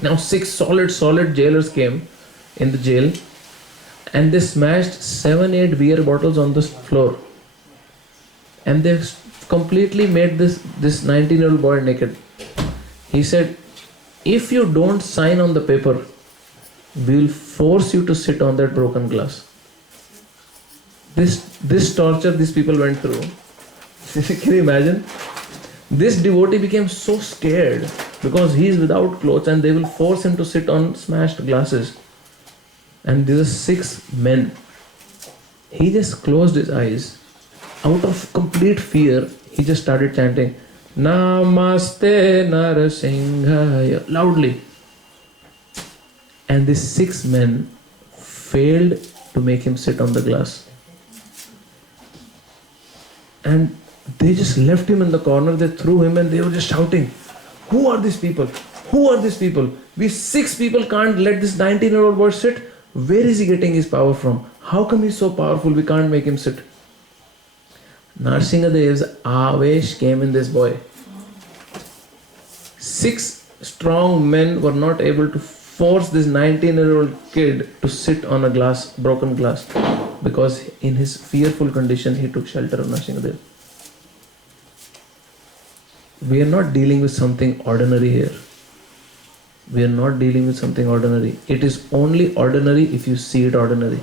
Now 6 solid jailers came in the jail and they smashed 7-8 beer bottles on the floor. And they completely made this 19-year-old boy naked. He said, if you don't sign on the paper, we will force you to sit on that broken glass. This torture these people went through. Can you imagine? This devotee became so scared because he is without clothes and they will force him to sit on smashed glasses. And these are 6 men. He just closed his eyes. Out of complete fear, he just started chanting, Namaste Narasimhaya, loudly. And these 6 men failed to make him sit on the glass. And they just left him in the corner, they threw him and they were just shouting, who are these people? Who are these people? We 6 people can't let this 19-year-old boy sit. Where is he getting his power from? How come he's so powerful? We can't make him sit. Narasimhadev's avesh came in this boy. 6 strong men were not able to force this 19-year-old kid to sit on a broken glass, because in his fearful condition he took shelter of Narasimhadev. We are not dealing with something ordinary here. We are not dealing with something ordinary. It is only ordinary if you see it ordinary.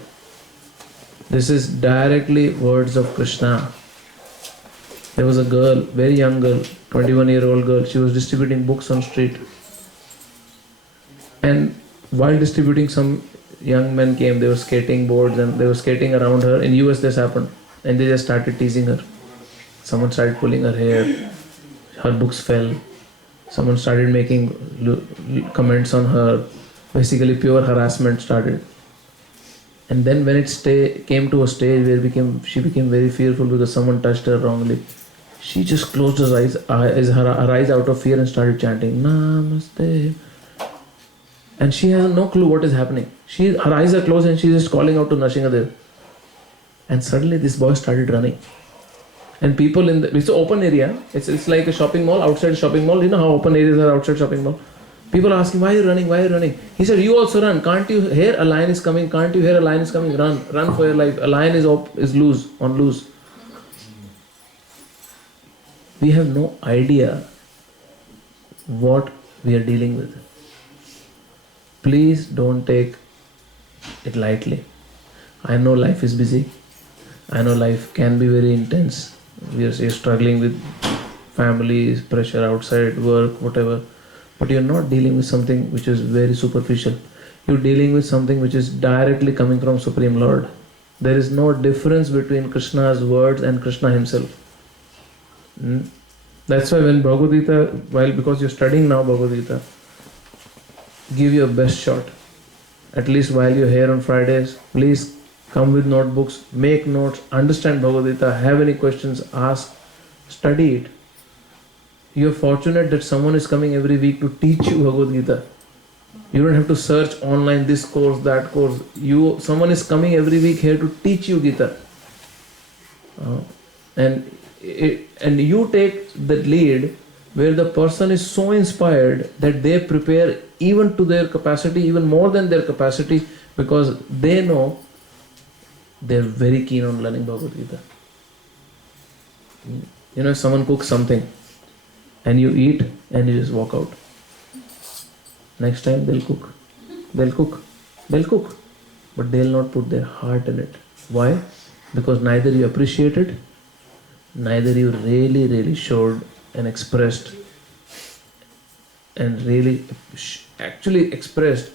This is directly words of Krishna. There was a girl, very young girl, 21-year-old girl. She was distributing books on street. And while distributing, some young men came. They were skating boards and they were skating around her. In US this happened. And they just started teasing her. Someone started pulling her hair. her books fell. Someone started making comments on her. Basically, pure harassment started. And then when it came to a stage where she became very fearful because someone touched her wrongly, she just closed her eyes out of fear and started chanting Namaste. And she has no clue what is happening. Her eyes are closed and she's just calling out to Nashingadev. And suddenly this boy started running. And people it's an open area. It's like a shopping mall, outside a shopping mall. You know how open areas are outside shopping mall? People are asking, why are you running? Why are you running? He said, you also run. Can't you hear a lion is coming? Can't you hear a lion is coming? Run. Run for your life. A lion is on loose. We have no idea what we are dealing with. Please don't take it lightly. I know life is busy. I know life can be very intense. You're struggling with families, pressure outside, work, whatever. But you're not dealing with something which is very superficial. You're dealing with something which is directly coming from Supreme Lord. There is no difference between Krishna's words and Krishna himself. That's why when Bhagavad Gita, because you're studying now Bhagavad Gita, give your best shot. At least while you're here on Fridays, please come with notebooks, make notes, understand Bhagavad Gita, have any questions, ask, study it. You're fortunate that someone is coming every week to teach you Bhagavad Gita. You don't have to search online this course, that course. Someone is coming every week here to teach you Gita. And you take the lead where the person is so inspired that they prepare even to their capacity, even more than their capacity, because they know they're very keen on learning Bhagavad Gita. You know, if someone cooks something and you eat and you just walk out, next time they'll cook, but they'll not put their heart in it. Why? Because neither you appreciate it, neither you really showed and expressed and really actually expressed,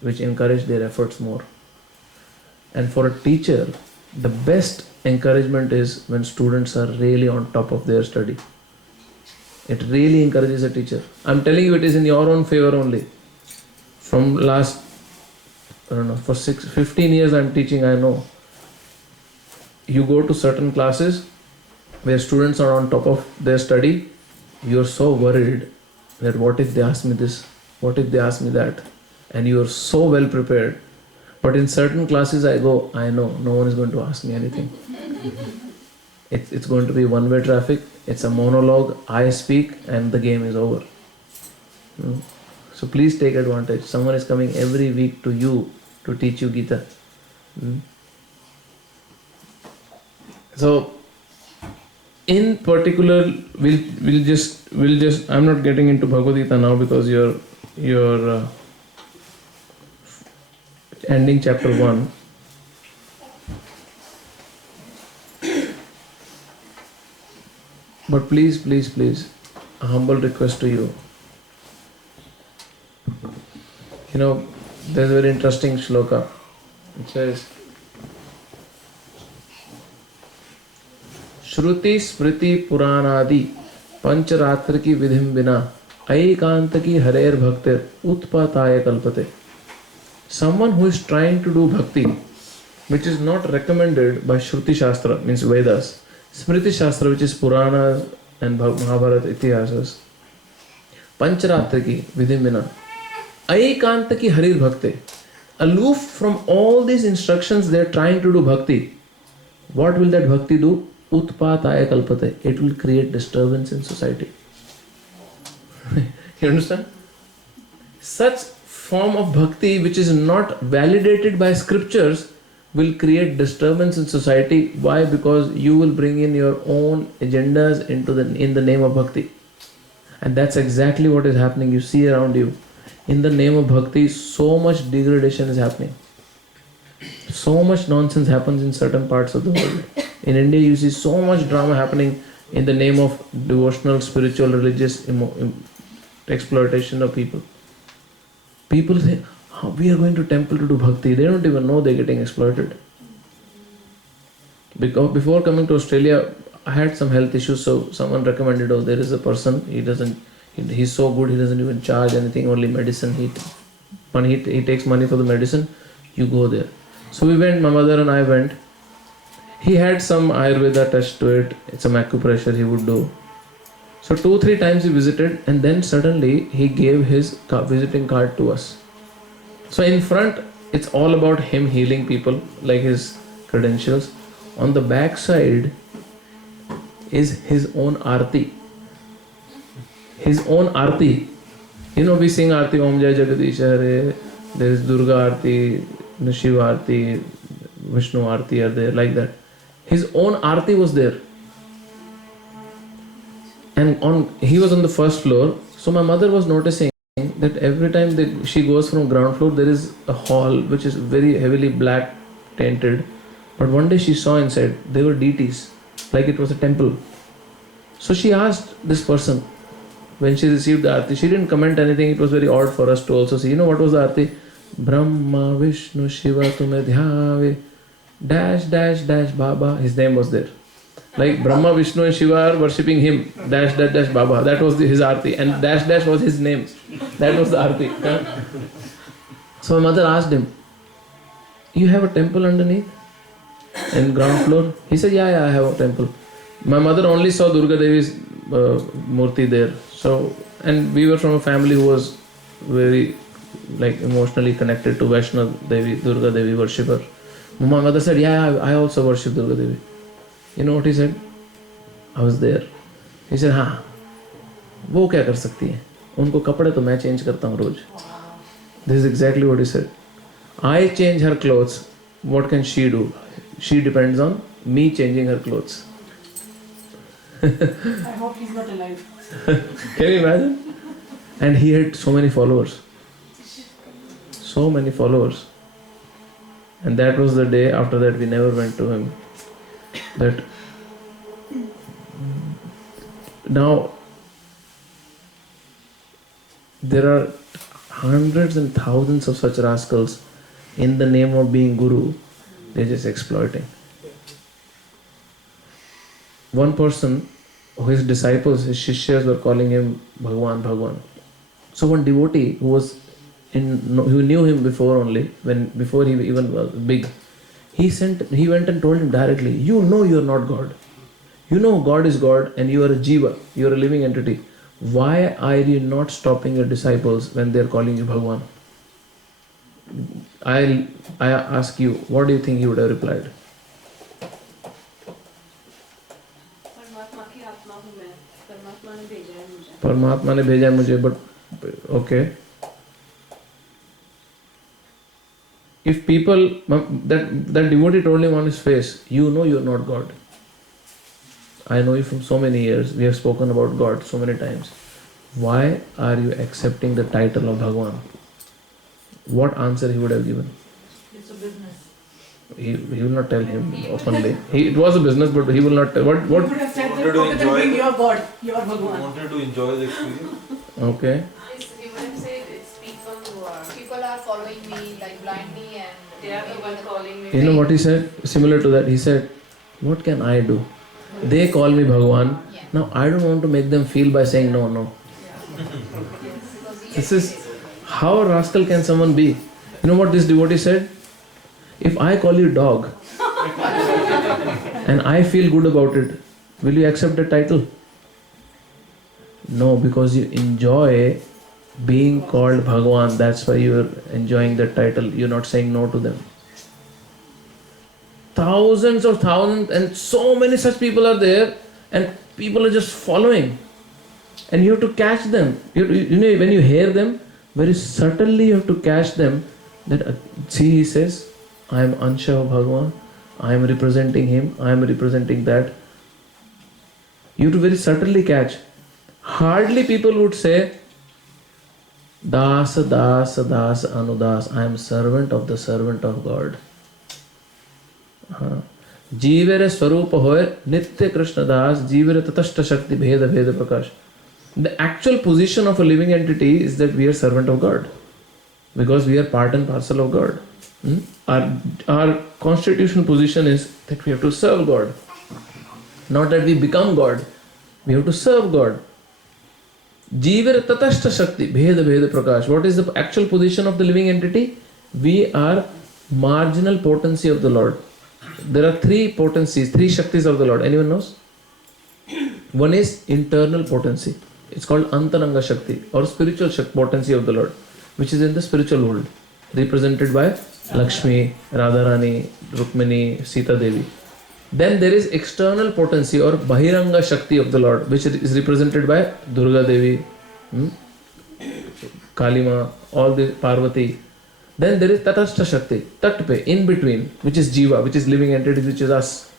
which encouraged their efforts more. And for a teacher, the best encouragement is when students are really on top of their study. It really encourages a teacher. I'm telling you, it is in your own favor only. From last, for 15 years I'm teaching, I know. You go to certain classes where students are on top of their study, you're so worried that what if they ask me this, what if they ask me that, and you're so well prepared. But in certain classes I know no one is going to ask me anything. It's going to be one-way traffic, it's a monologue, I speak and the game is over. So please take advantage. Someone is coming every week to you to teach you Gita. So in particular, we'll just I'm not getting into Bhagavad Gita now because you're ending chapter 1. But please, a humble request to you. You know, there's a very interesting shloka. It says, Shruti Smriti Puranadi Pancharatra ki vidhim bina Aikanta ki harer bhaktir utpataya kalpate. Someone who is trying to do bhakti, which is not recommended by Shruti Shastra, means Vedas, Smriti Shastra, which is Puranas and Mahabharata Itihasas, Pancharatra ki vidhim bina Aikanta ki harer bhaktir, aloof from all these instructions, they are trying to do bhakti. What will that bhakti do? Utpataya kalpate. It will create disturbance in society. You understand? Such form of bhakti which is not validated by scriptures will create disturbance in society. Why? Because you will bring in your own agendas in the name of bhakti. And that's exactly what is happening. You see around you. In the name of bhakti, so much degradation is happening. So much nonsense happens in certain parts of the world. In India, you see so much drama happening in the name of devotional, spiritual, religious exploitation of people. People say, we are going to temple to do bhakti. They don't even know they're getting exploited. Because before coming to Australia, I had some health issues, so someone recommended, oh, there is a person, he's so good, he doesn't even charge anything, only medicine. He takes money for the medicine, you go there. So we went, my mother and I went. He had some Ayurveda touch to it, some acupressure he would do. So 2-3 times he visited, and then suddenly he gave his visiting card to us. So in front, it's all about him healing people, like his credentials. On the back side is his own arti. His own arti. You know, we sing arti, Om Jai Jagadish Hare. There is Durga arti, Shiva arti, Vishnu arti are there, like that. His own arti was there. And he was on the first floor. So my mother was noticing that every time she goes from ground floor, there is a hall which is very heavily black tainted. But one day she saw inside, there were deities, like it was a temple. So she asked this person, when she received the arti, she didn't comment anything. It was very odd for us to also see. You know what was the arti? Brahma, Vishnu, Shiva, Tume Dhyave, dash, dash, dash, Baba. His name was there. Like Brahma, Vishnu and Shiva are worshipping him, dash, dash, dash, Baba. That was his arti. And dash, dash was his name. That was the arti. So my mother asked him, you have a temple underneath? In ground floor? He said, yeah, I have a temple. My mother only saw Durga Devi's murti there. So, and we were from a family who was very emotionally connected to Vaishnav Devi, Durga Devi worshipper. My mother said, yeah, I also worship Durga Devi. You know what he said? I was there. He said, हाँ, वो क्या कर सकती है? उनको कपड़े तो मैं change करता हूँ रोज. This is exactly what he said. I change her clothes. What can she do? She depends on me changing her clothes. I hope he's not alive. Can you imagine? And he had so many followers. So many followers. And that was the day after that we never went to him. That now there are hundreds and thousands of such rascals in the name of being guru. They're just exploiting. One person, his disciples, his shishyas were calling him Bhagwan, Bhagwan. So one devotee who knew him before only, before he even was big, he went and told him directly, you know you are not God. You know God is God and you are a jiva, you are a living entity. Why are you not stopping your disciples when they are calling you Bhagwan? I ask you, what do you think he would have replied? परमात्मा ने भेजा है मुझे, but okay. If people, that devotee told him on his face, you know you are not God. I know you from so many years. We have spoken about God so many times. Why are you accepting the title of Bhagwan? What answer he would have given? It's a business. He will not tell him openly. It was a business, but he will not tell. What? He would have said that, okay, then bring your God, your Bhagwan. Wanted to enjoy the experience. Okay. He wouldn't say it's people are following me like blindly and They are the one calling me. You know what he said? Similar to that, he said, what can I do? They call me Bhagwan. Now I don't want to make them feel by saying no. This is how a rascal can someone be? You know what this devotee said? If I call you dog and I feel good about it, will you accept the title? No, because you enjoy being called Bhagwan. That's why you're enjoying that title. You're not saying no to them. Thousands and so many such people are there, and people are just following. And you have to catch them. You know, when you hear them, very subtly you have to catch them. That see, he says, I am Ansha of Bhagwan. I am representing him. I am representing that. You have to very subtly catch. Hardly people would say, Das, Das, Das, Anudas. I am servant of the servant of God. Jivere Swarupa hoye Nitya Krishna Das, Jivere Tatashta Shakti Bheda Bheda Prakash. The actual position of a living entity is that we are servant of God. Because we are part and parcel of God. Our constitutional position is that we have to serve God. Not that we become God. We have to serve God. Jivar tatashta shakti, bheda bheda prakash. What is the actual position of the living entity? We are marginal potency of the Lord. There are three potencies, three shaktis of the Lord. Anyone knows? One is internal potency. It's called Antaranga Shakti or spiritual potency of the Lord, which is in the spiritual world, represented by Lakshmi, Radharani, Rukmini, Sita Devi. Then there is external potency or Bahiranga Shakti of the Lord, which is represented by Durga Devi, Kalima, all the Parvati. Then there is Tatastha Shakti, Tatpe, in between, which is Jiva, which is living entity, which is us.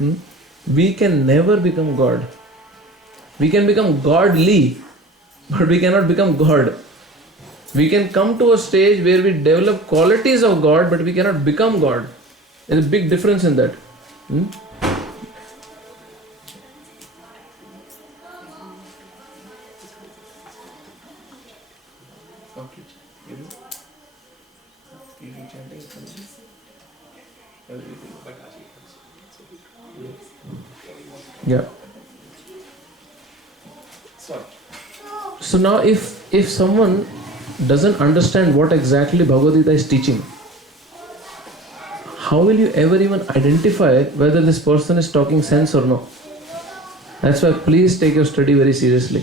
We can never become God. We can become godly, but we cannot become God. We can come to a stage where we develop qualities of God, but we cannot become God. There's a big difference in that. Yeah. So now if someone doesn't understand what exactly Bhagavad Gita is teaching, how will you ever even identify whether this person is talking sense or no? That's why please take your study very seriously.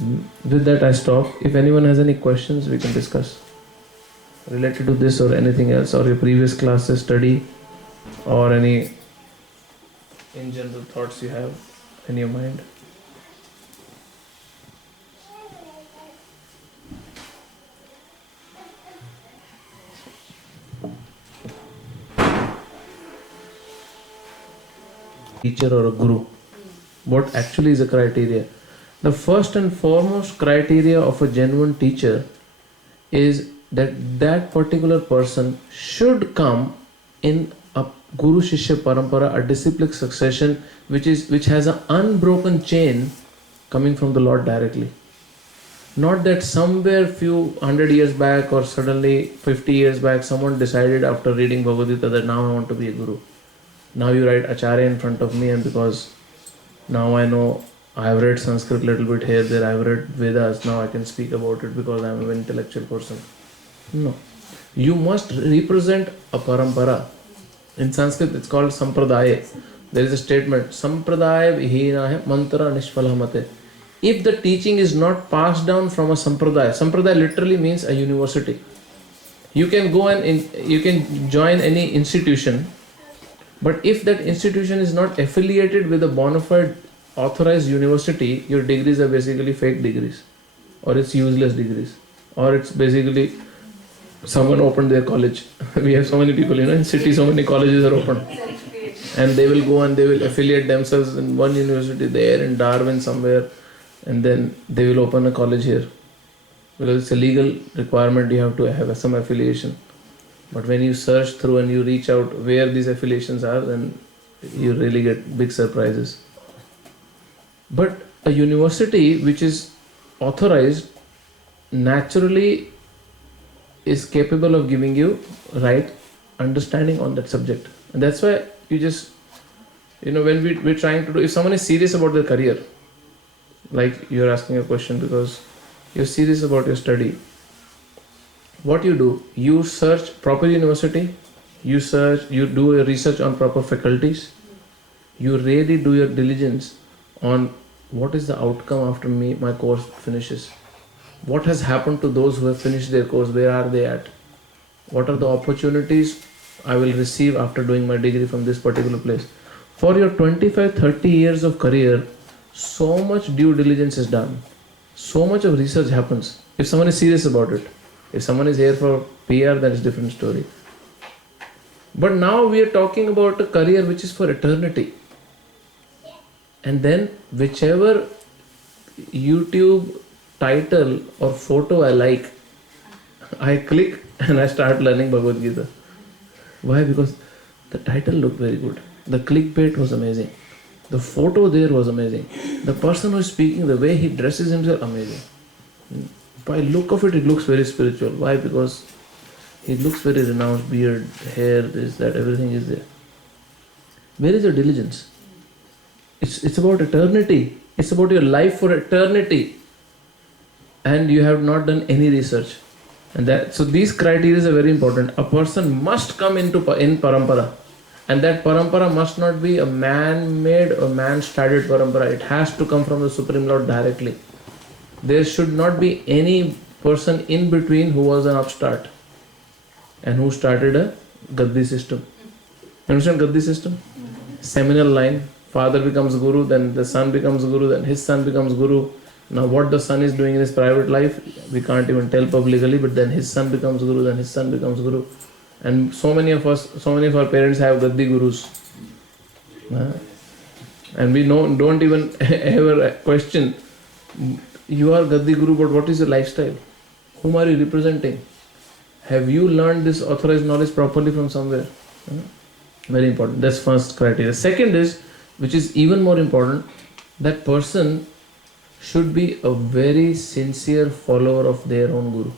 With that I stop. If anyone has any questions, we can discuss related to this or anything else, or your previous classes study, or any in general thoughts you have in your mind. Teacher or a guru. What actually is the criteria? The first and foremost criteria of a genuine teacher is that that particular person should come in a Guru Shishya Parampara, a disciplic succession which has an unbroken chain coming from the Lord directly. Not that somewhere few 100 years back or suddenly 50 years back someone decided after reading Bhagavad Gita that now I want to be a guru. Now you write Acharya in front of me, and because now I know I have read Sanskrit a little bit here, there, I have read Vedas, now I can speak about it because I am an intellectual person. No. You must represent a parampara. In Sanskrit it's called Sampradaya. There is a statement, Sampradaya vihina hai mantra nishphala mate. If the teaching is not passed down from a Sampradaya, Sampradaya literally means a university. You can go and you can join any institution, but if that institution is not affiliated with a bona fide authorized university, your degrees are basically fake degrees, or it's useless degrees, or it's basically someone opened their college. We have so many people, in city, so many colleges are open, and they will go and they will affiliate themselves in one university there in Darwin somewhere, and then they will open a college here because it's a legal requirement. You have to have some affiliation. But when you search through and you reach out where these affiliations are, then you really get big surprises. But a university which is authorized naturally is capable of giving you right understanding on that subject. And that's why you just, when we're trying to do, if someone is serious about their career, like you're asking a question because you're serious about your study, what you do, you search proper university, you do your research on proper faculties, you really do your diligence on what is the outcome after my course finishes. What has happened to those who have finished their course? Where are they at? What are the opportunities I will receive after doing my degree from this particular place? For your 25-30 years of career, so much due diligence is done. So much of research happens. If someone is serious about it. If someone is here for PR, that is a different story. But now we are talking about a career which is for eternity. And then whichever YouTube title or photo I like, I click and I start learning Bhagavad Gita. Why? Because the title looked very good. The clickbait was amazing. The photo there was amazing. The person who is speaking, the way he dresses himself, amazing. By look of it, it looks very spiritual. Why? Because he looks very renounced, beard, hair, this, that, everything is there. Where is your diligence? It's about eternity. It's about your life for eternity. And you have not done any research. So these criteria are very important. A person must come in parampara. And that parampara must not be a man-made or man-started parampara. It has to come from the Supreme Lord directly. There should not be any person in between who was an upstart and who started a Gaddi system. You understand Gaddi system? Seminal line. Father becomes Guru, then the son becomes Guru, then his son becomes Guru. Now what the son is doing in his private life, we can't even tell publicly, but then his son becomes Guru, then his son becomes Guru. And so many of our parents have Gaddi Gurus. And we don't even ever question, you are Gaddi Guru, but what is your lifestyle? Whom are you representing? Have you learned this authorized knowledge properly from somewhere? Very important. That's first criteria. Second is, which is even more important, that person should be a very sincere follower of their own Guru.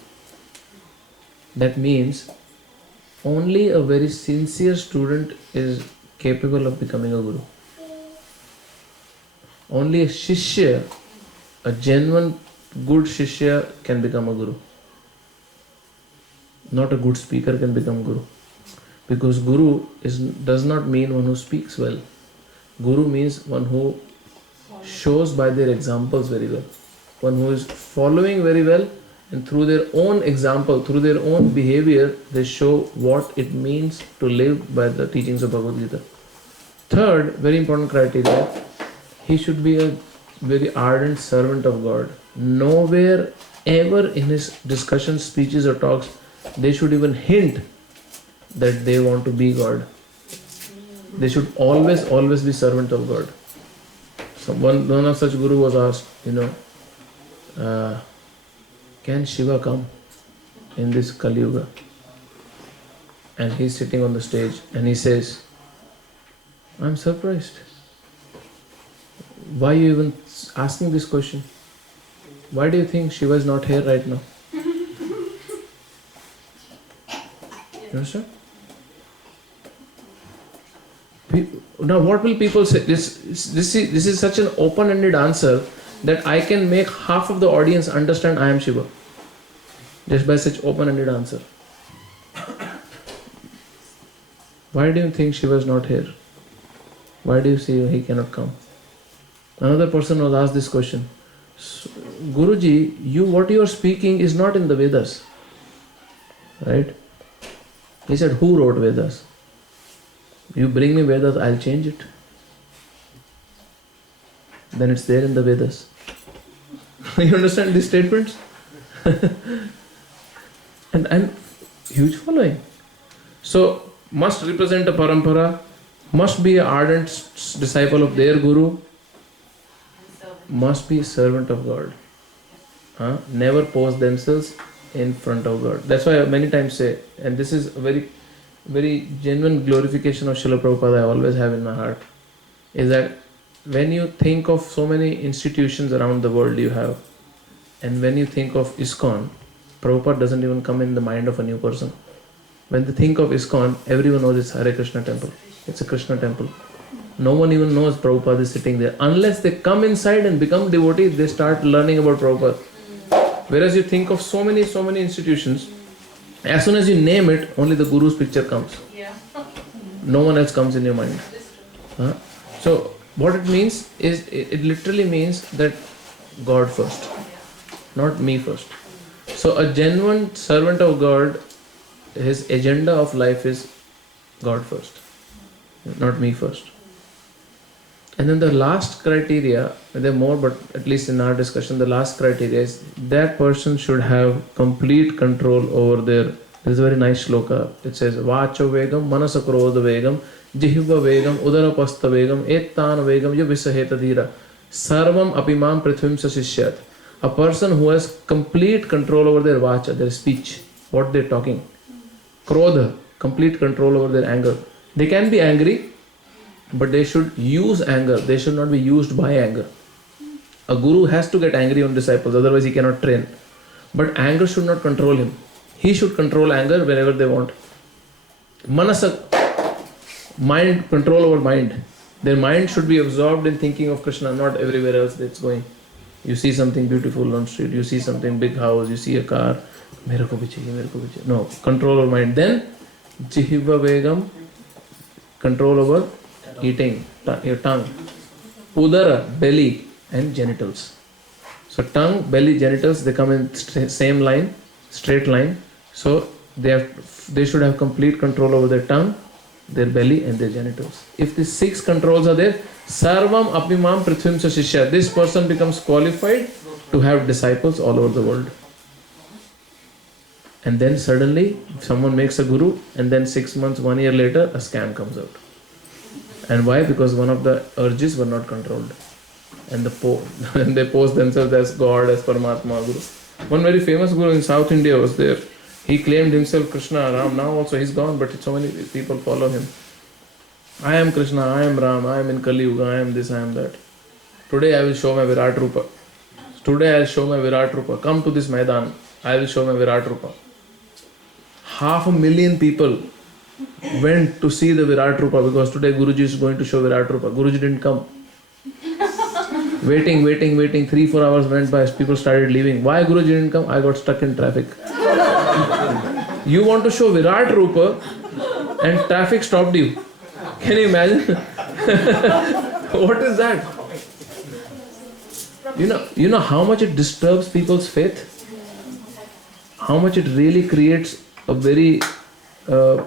That means only a very sincere student is capable of becoming a Guru. Only a Shishya, a genuine good Shishya can become a Guru. Not a good speaker can become Guru. Because Guru does not mean one who speaks well. Guru means one who shows by their examples very well. One who is following very well, and through their own example, through their own behavior, they show what it means to live by the teachings of Bhagavad Gita. Third, very important criteria, he should be a very ardent servant of God. Nowhere ever in his discussions, speeches or talks, they should even hint that they want to be God. They should always be servant of God. So one of such guru was asked, can Shiva come in this Kali Yuga? And he's sitting on the stage and he says, I'm surprised. Why are you even asking this question? Why do you think Shiva is not here right now? You understand? Now what will people say? This is such an open-ended answer that I can make half of the audience understand I am Shiva. Just by such open-ended answer. Why do you think Shiva is not here? Why do you say he cannot come? Another person was asked this question. Guruji, what you are speaking is not in the Vedas. Right? He said, who wrote Vedas? You bring me Vedas, I'll change it. Then it's there in the Vedas. You understand these statements? and huge following. So, must represent a parampara, must be an ardent disciple of their Guru, must be a servant of God. Never pose themselves in front of God. That's why I many times say, and this is a very, very genuine glorification of Srila Prabhupada I always have in my heart, is that when you think of so many institutions around the world you have, and when you think of ISKCON, Prabhupada doesn't even come in the mind of a new person. When they think of ISKCON, everyone knows it's Hare Krishna temple. It's a Krishna temple. No one even knows Prabhupada is sitting there. Unless they come inside and become devotees, they start learning about Prabhupada. Whereas you think of so many institutions, as soon as you name it, only the Guru's picture comes. Yeah. No one else comes in your mind. So what it means is, it literally means that God first, not me first. So a genuine servant of God, his agenda of life is God first, not me first. And then the last criteria, there are more, but at least in our discussion, the last criteria is that person should have complete control over their. This is a very nice shloka. It says, Vacho vegam, manasa krodha vegam, jihva vegam, udarapastha vegam, ettan vegam, yavisaheta dhira, sarvam apimam prithvim sasishyat. A person who has complete control over their vacha, their speech, what they're talking. Krodha, complete control over their anger. They can be angry, but they should use anger. They should not be used by anger. A guru has to get angry on disciples, otherwise he cannot train. But anger should not control him. He should control anger wherever they want. Manasa, Mind, control over mind. Their mind should be absorbed in thinking of Krishna, not everywhere else that's going. You see something beautiful on street, you see something big house, you see a car, mere ko bhi chahiye, mere ko bhi chahiye. No, control over mind. Then jihva vegam, control over eating, your tongue. Udara, belly and genitals. So tongue, belly, genitals, they come in same line, straight line. So they should have complete control over their tongue, their belly and their genitals. If these 6 controls are there, sarvam apimam prithvim sa shishya, this person becomes qualified to have disciples all over the world. And then suddenly someone makes a guru, and then 6 months, 1 year later a scam comes out. And why? Because one of the urges were not controlled. And they pose themselves as God, as Paramatma Guru. One very famous guru in South India was there. He claimed himself Krishna, Ram. Now also he's gone, but so many people follow him. I am Krishna, I am Ram, I am in Kali Yuga, I am this, I am that. Today I will show my Virat Rupa. Today I will show my Virat Rupa. Come to this Maidan, I will show my Virat Rupa. 500,000 people went to see the Virat Rupa because today Guruji is going to show Virat Rupa. Guruji didn't come. Waiting, 3-4 hours went by, people started leaving. Why Guruji didn't come? I got stuck in traffic. You want to show Virat Rupa and traffic stopped you. Can you imagine? What is that? You know how much it disturbs people's faith? How much it really creates a very, I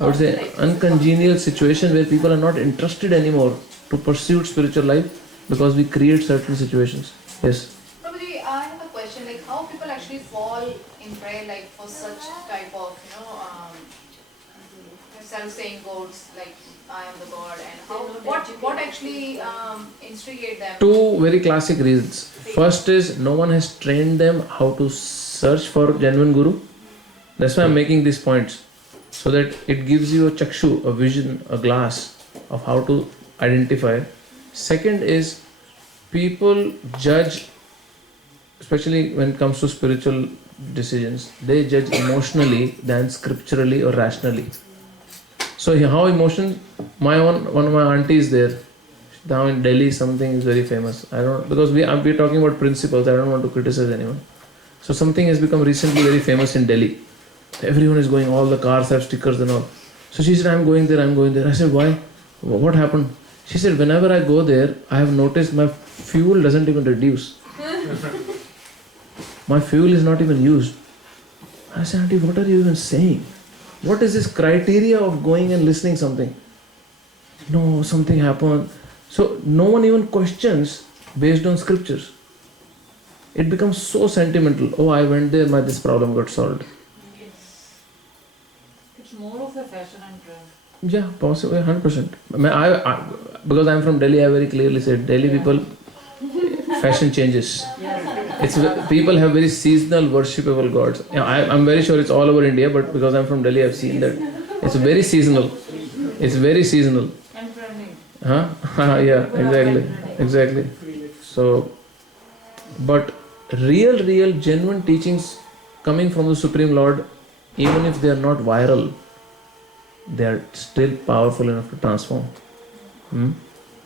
would say, uncongenial situation where people are not interested anymore to pursue spiritual life because we create certain situations. Yes? Prabhuji, I have a question, like how people actually fall in prayer like for such type of, self-saying quotes like I am the God, and what actually instigate them? 2 very classic reasons. First is no one has trained them how to search for genuine guru. That's why I'm making these points, so that it gives you a chakshu, a vision, a glass of how to identify. Second is people judge, especially when it comes to spiritual decisions, they judge emotionally than scripturally or rationally. So how emotion? One of my aunties there, now in Delhi something is very famous. Because we're talking about principles, I don't want to criticize anyone. So something has become recently very famous in Delhi. Everyone is going, all the cars have stickers and all. So she said, I'm going there. I said, why? What happened? She said, whenever I go there, I have noticed my fuel doesn't even reduce. My fuel is not even used. I said, Auntie, what are you even saying? What is this criteria of going and listening something? No, something happened. So no one even questions based on scriptures. It becomes so sentimental. Oh, I went there, this problem got solved. It's more of a fashion and trend. Yeah, possibly 100%. Because I'm from Delhi, I very clearly said, Delhi people, fashion changes. People have very seasonal worshipable gods. I'm very sure it's all over India, but because I'm from Delhi, I've seen that it's very seasonal. It's very seasonal. And trending. Yeah, exactly. So, but real, genuine teachings coming from the Supreme Lord, even if they are not viral, they are still powerful enough to transform.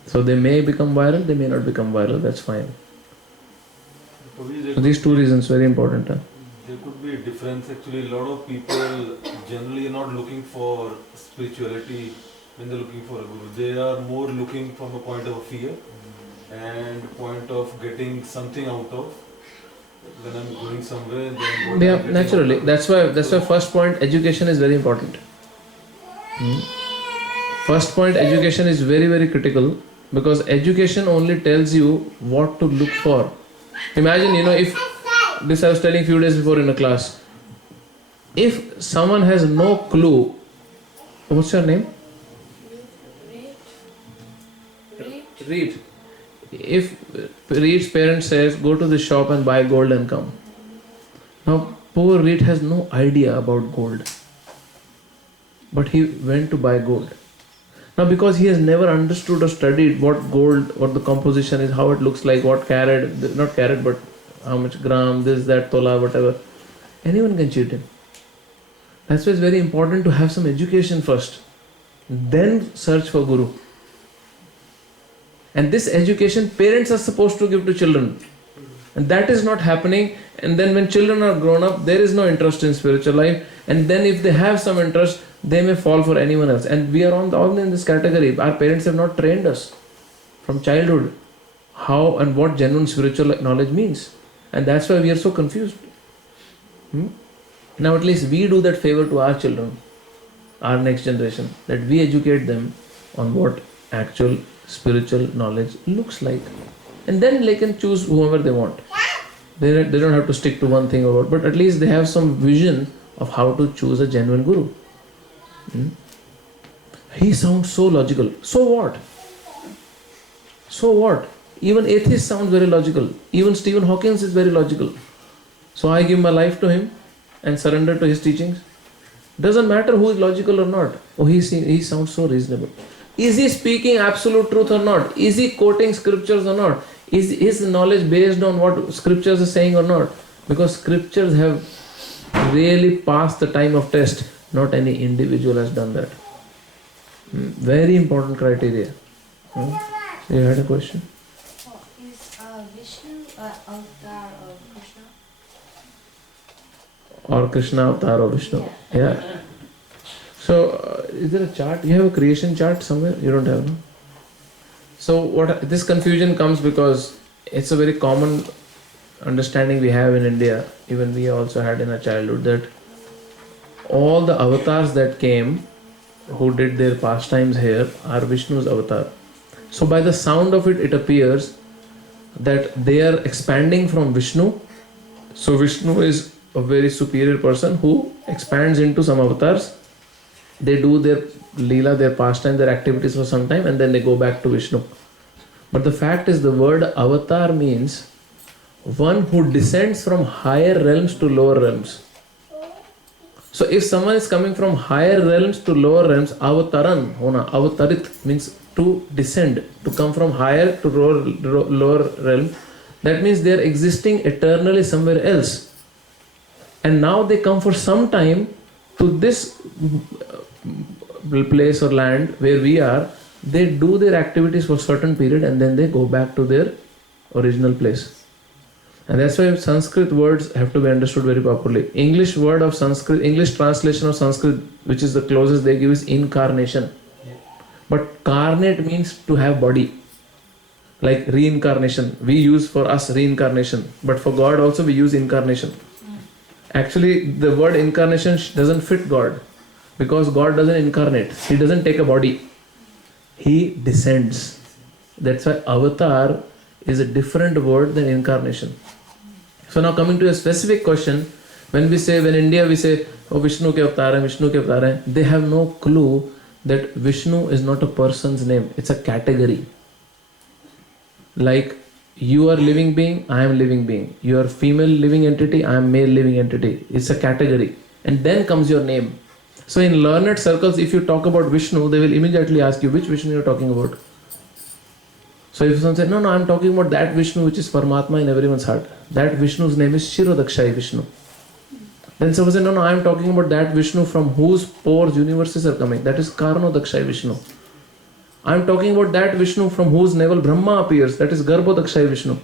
So they may become viral, they may not become viral, that's fine. So these 2 reasons very important. There could be a difference. Actually, a lot of people generally are not looking for spirituality when they're looking for a guru. They are more looking from a point of fear and point of getting something out of. When I'm going somewhere, then Yeah, naturally. That's why first point, education is very important. First point, education is very, very critical, because education only tells you what to look for. Imagine, if this I was telling a few days before in a class. If someone has no clue, what's your name? Reed. If Reed's parents says, go to the shop and buy gold and come. Now, poor Reed has no idea about gold. But he went to buy gold. Now, because he has never understood or studied what gold, what the composition is, how it looks like, what carat, not carat, but how much gram, this, that, tola, whatever, anyone can cheat him. That's why it's very important to have some education first. then search for Guru. And this education parents are supposed to give to children. And that is not happening. And then when children are grown up, there is no interest in spiritual life. And then if they have some interest, they may fall for anyone else. And we are all in this category. Our parents have not trained us from childhood how and what genuine spiritual knowledge means. And that's why we are so confused. Now at least we do that favor to our children, our next generation, that we educate them on what actual spiritual knowledge looks like. And then they can choose whoever they want. They don't have to stick to one thing or what, but at least they have some vision of how to choose a genuine guru. He sounds so logical. So what? So what? Even atheist sounds very logical. Even Stephen Hawking is very logical. So I give my life to him and surrender to his teachings. Doesn't matter who is logical or not. Oh, he sounds so reasonable. Is he speaking absolute truth or not? Is he quoting scriptures or not? Is his knowledge based on what scriptures are saying or not? Because scriptures have really passed the time of test. Not any individual has done that. Very important criteria. You had a question? Is Vishnu avatar of Krishna? Or Krishna avatar of Vishnu? Yeah. So, is there a chart? You have a creation chart somewhere? You don't have, no? So, this confusion comes because it's a very common understanding we have in India, even we also had in our childhood, that all the avatars that came, who did their pastimes here, are Vishnu's avatar. So, by the sound of it, it appears that they are expanding from Vishnu. So, Vishnu is a very superior person who expands into some avatars. They do their leela, their pastime, their activities for some time, and then they go back to Vishnu. But the fact is, the word avatar means one who descends from higher realms to lower realms. So if someone is coming from higher realms to lower realms, avataran, hona, avatarit means to descend, to come from higher to lower realm. That means they are existing eternally somewhere else. And now they come for some time to this place or land where we are. They do their activities for a certain period and then they go back to their original place. And that's why Sanskrit words have to be understood very properly. English word of Sanskrit, English translation of Sanskrit, which is the closest they give, is incarnation. But carnate means to have body. Like reincarnation. We use for us reincarnation. But for God also we use incarnation. Actually, the word incarnation doesn't fit God. Because God doesn't incarnate. He doesn't take a body. He descends. That's why avatar is a different word than incarnation. So now coming to a specific question, when India we say, oh Vishnu ke avatar hai, Vishnu ke avatar hai, they have no clue that Vishnu is not a person's name, it's a category. Like you are living being, I am living being. You are female living entity, I am male living entity. It's a category. And then comes your name. So in learned circles, if you talk about Vishnu, they will immediately ask you, which Vishnu you are talking about? So if someone says, no, I'm talking about that Vishnu which is Paramatma in everyone's heart. That Vishnu's name is Shirodakshai Vishnu. Then someone says, no, I'm talking about that Vishnu from whose pores universes are coming. That is Karanodakshai Vishnu. I'm talking about that Vishnu from whose navel Brahma appears. That is Garbhodakshai Vishnu.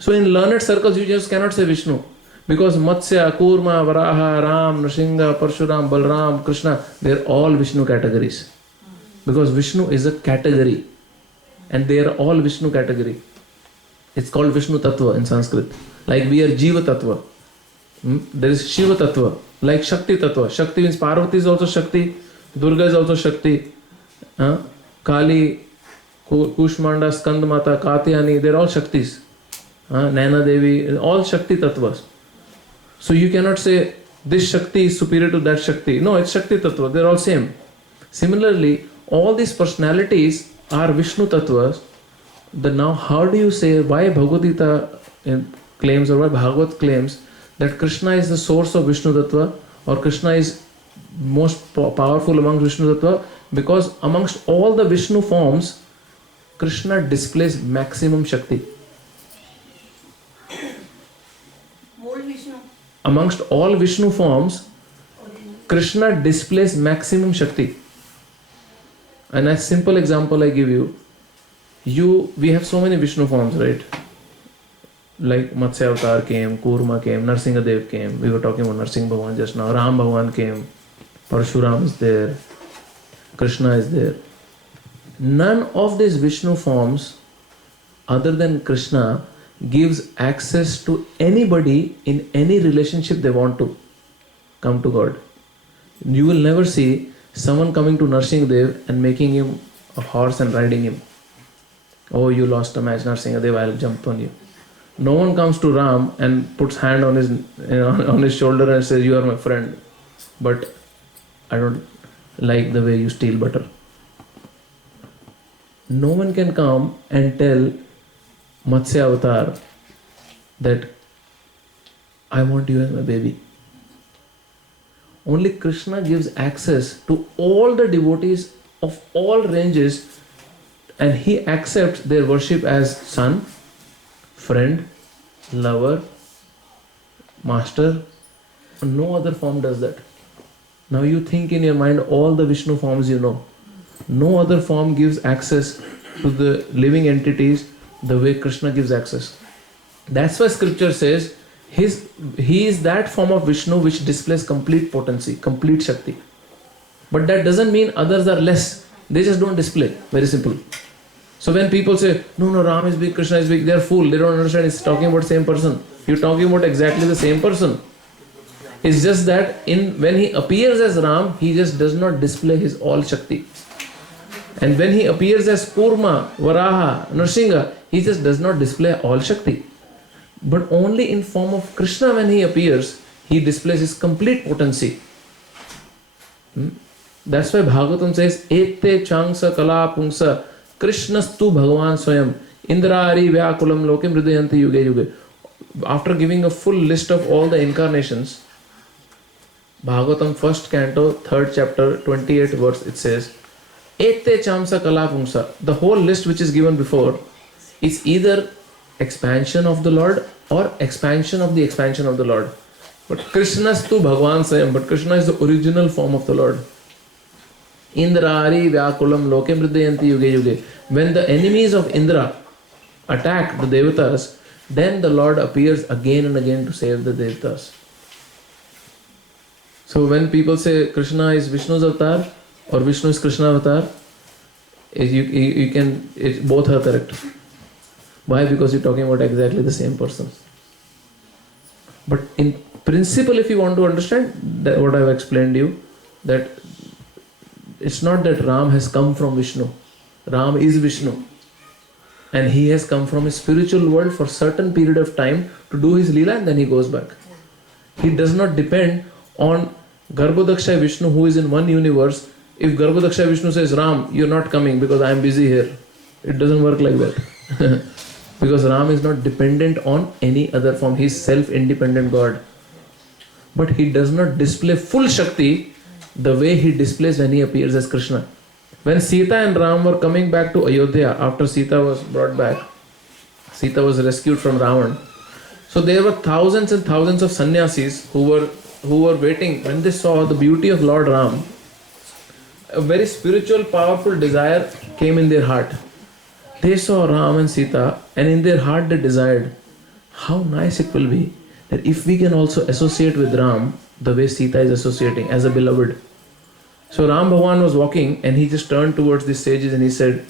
So in learned circles, you just cannot say Vishnu. Because Matsya, Kurma, Varaha, Ram, Nrsimha, Parshuram, Balram, Krishna, they're all Vishnu categories. Because Vishnu is a category. And they are all Vishnu category. It's called Vishnu Tattva in Sanskrit. Like we are Jiva Tattva. There is Shiva Tattva. Like Shakti Tattva. Shakti means Parvati is also Shakti. Durga is also Shakti. Kali, Kushmanda, Skandamata, Katyani, they're all Shaktis. Naina Devi, all Shakti Tattvas. So you cannot say this Shakti is superior to that Shakti. No, it's Shakti Tattva. They're all same. Similarly, all these personalities are Vishnu Tattvas. Now how do you say why Bhagavad Gita claims or why Bhagavat claims that Krishna is the source of Vishnu Tattva or Krishna is most powerful among Vishnu Tattva? Because amongst all the Vishnu forms, Krishna displays maximum Shakti. Amongst all Vishnu forms, Krishna displays maximum Shakti. And a simple example I give you, we have so many Vishnu forms, right? Like Matsya Avatar came, Kurma came, Narsingadev came. We were talking about Narsingh Bhagwan just now. Ram Bhagwan came, Parshuram is there, Krishna is there. None of these Vishnu forms, other than Krishna, gives access to anybody in any relationship they want to come to God. You will never see someone coming to Narsingadev and making him a horse and riding him. Oh, you lost a match, Narsingadev, I'll jump on you. No one comes to Ram and puts hand on his shoulder and says, you are my friend, but I don't like the way you steal butter. No one can come and tell Matsya Avatar that I want you as my baby. Only Krishna gives access to all the devotees of all ranges, and he accepts their worship as son, friend, lover, master. No other form does that. Now you think in your mind all the Vishnu forms you know. No other form gives access to the living entities the way Krishna gives access. That's why scripture says he is that form of Vishnu which displays complete potency, complete Shakti. But that doesn't mean others are less. They just don't display. Very simple. So when people say, no, Ram is big, Krishna is big, they're fool. They don't understand it's talking about same person. You're talking about exactly the same person. It's just that when he appears as Ram, he just does not display his all Shakti. And when he appears as Kurma, Varaha, Narsingha, he just does not display all Shakti. But only in form of Krishna when he appears, he displays his complete potency. That's why Bhagavatam says, Ete changsa kala pungsa Krishnastu Bhagavan Swayam Indrari Vyakulam Lokim Hridayanti Yuge Yuge. After giving a full list of all the incarnations, Bhagavatam 1st canto, 3rd chapter, 28th verse, it says, Ete chamsa kala pungsa. The whole list which is given before is either expansion of the Lord or expansion of the Lord. But Krishnastu Bhagavan Swayam. But Krishna is the original form of the Lord. Indrari Vyakulam Lokem Hridayanti Yuge Yuge. When the enemies of Indra attack the Devatas, then the Lord appears again and again to save the Devatas. So when people say Krishna is Vishnu's avatar or Vishnu is Krishna avatar, both are correct. Why? Because you're talking about exactly the same person. But in principle, if you want to understand that what I've explained to you, that it's not that Ram has come from Vishnu. Ram is Vishnu. And he has come from his spiritual world for a certain period of time to do his Leela and then he goes back. He does not depend on Garbhodakshay Vishnu who is in one universe. If Garbhodakshay Vishnu says, Ram, you're not coming because I am busy here. It doesn't work like that. Because Ram is not dependent on any other form. He is self-independent God. But he does not display full Shakti the way he displays when he appears as Krishna. When Sita and Ram were coming back to Ayodhya after Sita was brought back, Sita was rescued from Ravan. So there were thousands and thousands of sannyasis who were waiting. When they saw the beauty of Lord Ram, a very spiritual, powerful desire came in their heart. They saw Ram and Sita, and in their heart they desired, how nice it will be that if we can also associate with Ram the way Sita is associating as a beloved. So Ram Bhagwan was walking and he just turned towards the sages and he said,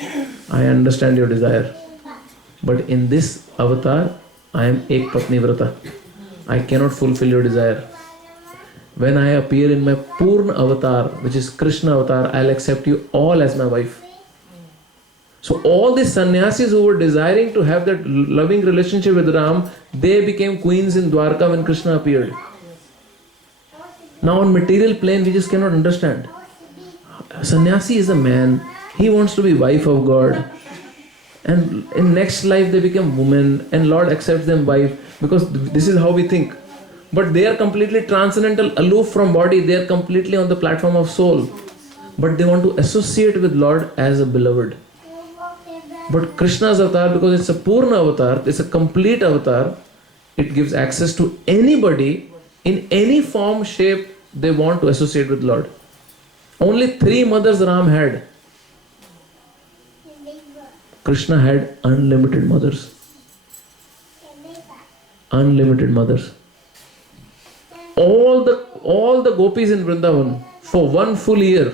I understand your desire, but in this avatar I am Ek Patni Vrata. I cannot fulfill your desire. When I appear in my Purna avatar, which is Krishna avatar, I'll accept you all as my wife. So all these sannyasis who were desiring to have that loving relationship with Ram, they became queens in Dwarka when Krishna appeared. Now on material plane we just cannot understand. Sannyasi is a man, he wants to be wife of God. And in next life they become women and Lord accepts them wife because this is how we think. But they are completely transcendental, aloof from body, they are completely on the platform of soul. But they want to associate with Lord as a beloved. But Krishna's avatar, because it's a Purna avatar, it's a complete avatar, it gives access to anybody in any form, shape they want to associate with Lord. Only 3 mothers Ram had. Krishna had unlimited mothers. Unlimited mothers. All the gopis in Vrindavan for one full year,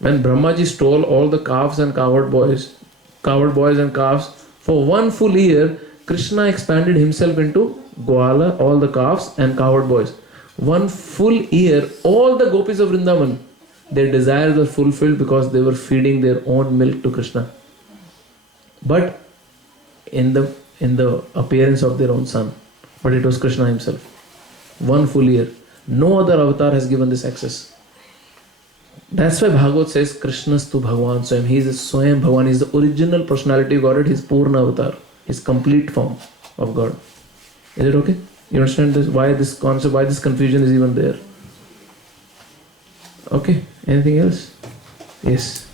when Brahmaji stole all the calves and cowherd boys and calves, for one full year, Krishna expanded himself into Gwala, all the calves and cowherd boys. One full year, all the gopis of Vrindavan, their desires were fulfilled because they were feeding their own milk to Krishna. But in the appearance of their own son. But it was Krishna himself. One full year. No other avatar has given this access. That's why Bhagavad says Krishnastu Bhagavan Swayam. He is Swayam Bhagavan. He is the original personality of God. His Purna avatar. His complete form of God. Is it okay? You understand this? Why this concept, why this confusion is even there? Okay. Anything else? Yes.